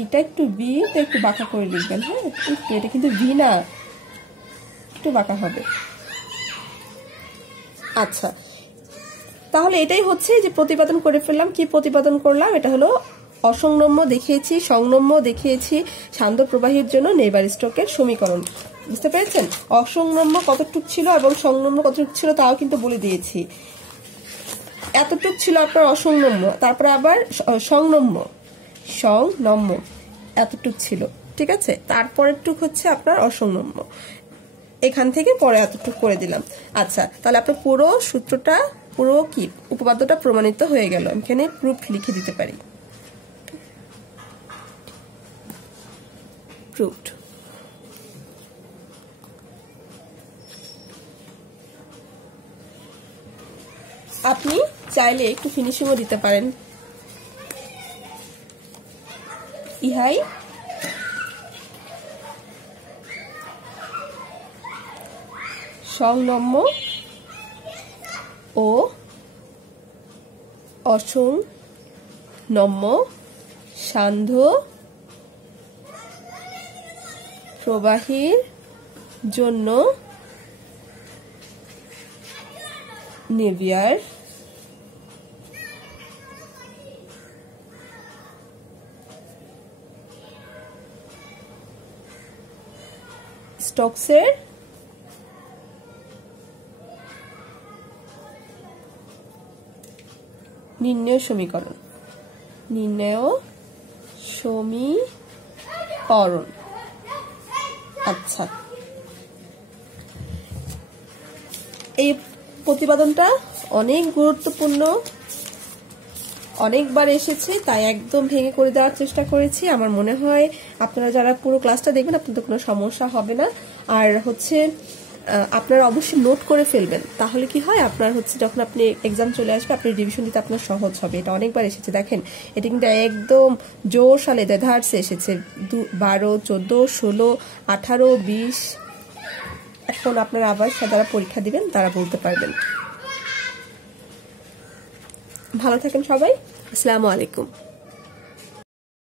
এটা একটু বি, একটু বাঁকা করে লিখবেন, হ্যাঁ একটু, এটা কিন্তু ভি না, একটু বাঁকা হবে। আচ্ছা, তাহলে এটাই হচ্ছে যে প্রতিপাদন করে ফেললাম। কি প্রতিপাদন করলাম? এটা হলো অসংনম্য দেখিয়েছি, সংনম্য দেখিয়েছি শান্ত প্রবাহীর জন্য নেইবার-স্টোকের সমীকরণ। বুঝতে পেরেছেন? অসংনম্য কতটুক ছিল এবং সংনম্য কতটুক ছিল তাও কিন্তু বলে দিয়েছি। এতটুক ছিল আপনার অসংনম্য, তারপরে আবার সংনম্য এতটুক ছিল, ঠিক আছে, তারপরের টুক হচ্ছে আপনার অসংনম্য, এখান থেকে পরে এতটুক করে দিলাম। আচ্ছা, তাহলে আপনার পুরো সূত্রটা, পুরো কি উপপাদ্যটা প্রমাণিত হয়ে গেল। এখানে প্রুফ লিখে দিতে পারি, প্রুফড। আপনি চাইলে একটু ফিনিশিংও দিতে পারেন। ইহাই সংনম্য ও অসংনম্য সান্ধ্য প্রবাহীর জন্য নেভিয়ার স্টোকসের নির্ণয় সমীকরণ। আচ্ছা, এই প্রতিবেদনটা অনেক গুরুত্বপূর্ণ, অনেকবার এসেছে, তাই একদম ভেঙে করে দেওয়ার চেষ্টা করেছি। আমার মনে হয় আপনারা যারা পুরো ক্লাসটা দেখবেন আপনাদের কোনো সমস্যা হবে না। আর হচ্ছে আপনারা অবশ্যই নোট করে ফেলবেন, তাহলে কি হয় আপনার হচ্ছে যখন আপনি এক্সাম চলে আসবে আপনি রিভিশন দিতে আপনার সহজ হবে। এটা অনেকবার এসেছে, দেখেন এটা কিন্তু একদম জোর সালে দেধারসে এসেছে, 12, 14, 16, 18, 20। এখন আপনারা আবার যারা পরীক্ষা দিবেন তারা বলতে পারবেন। ভালো থাকেন সবাই, আসসালামু আলাইকুম।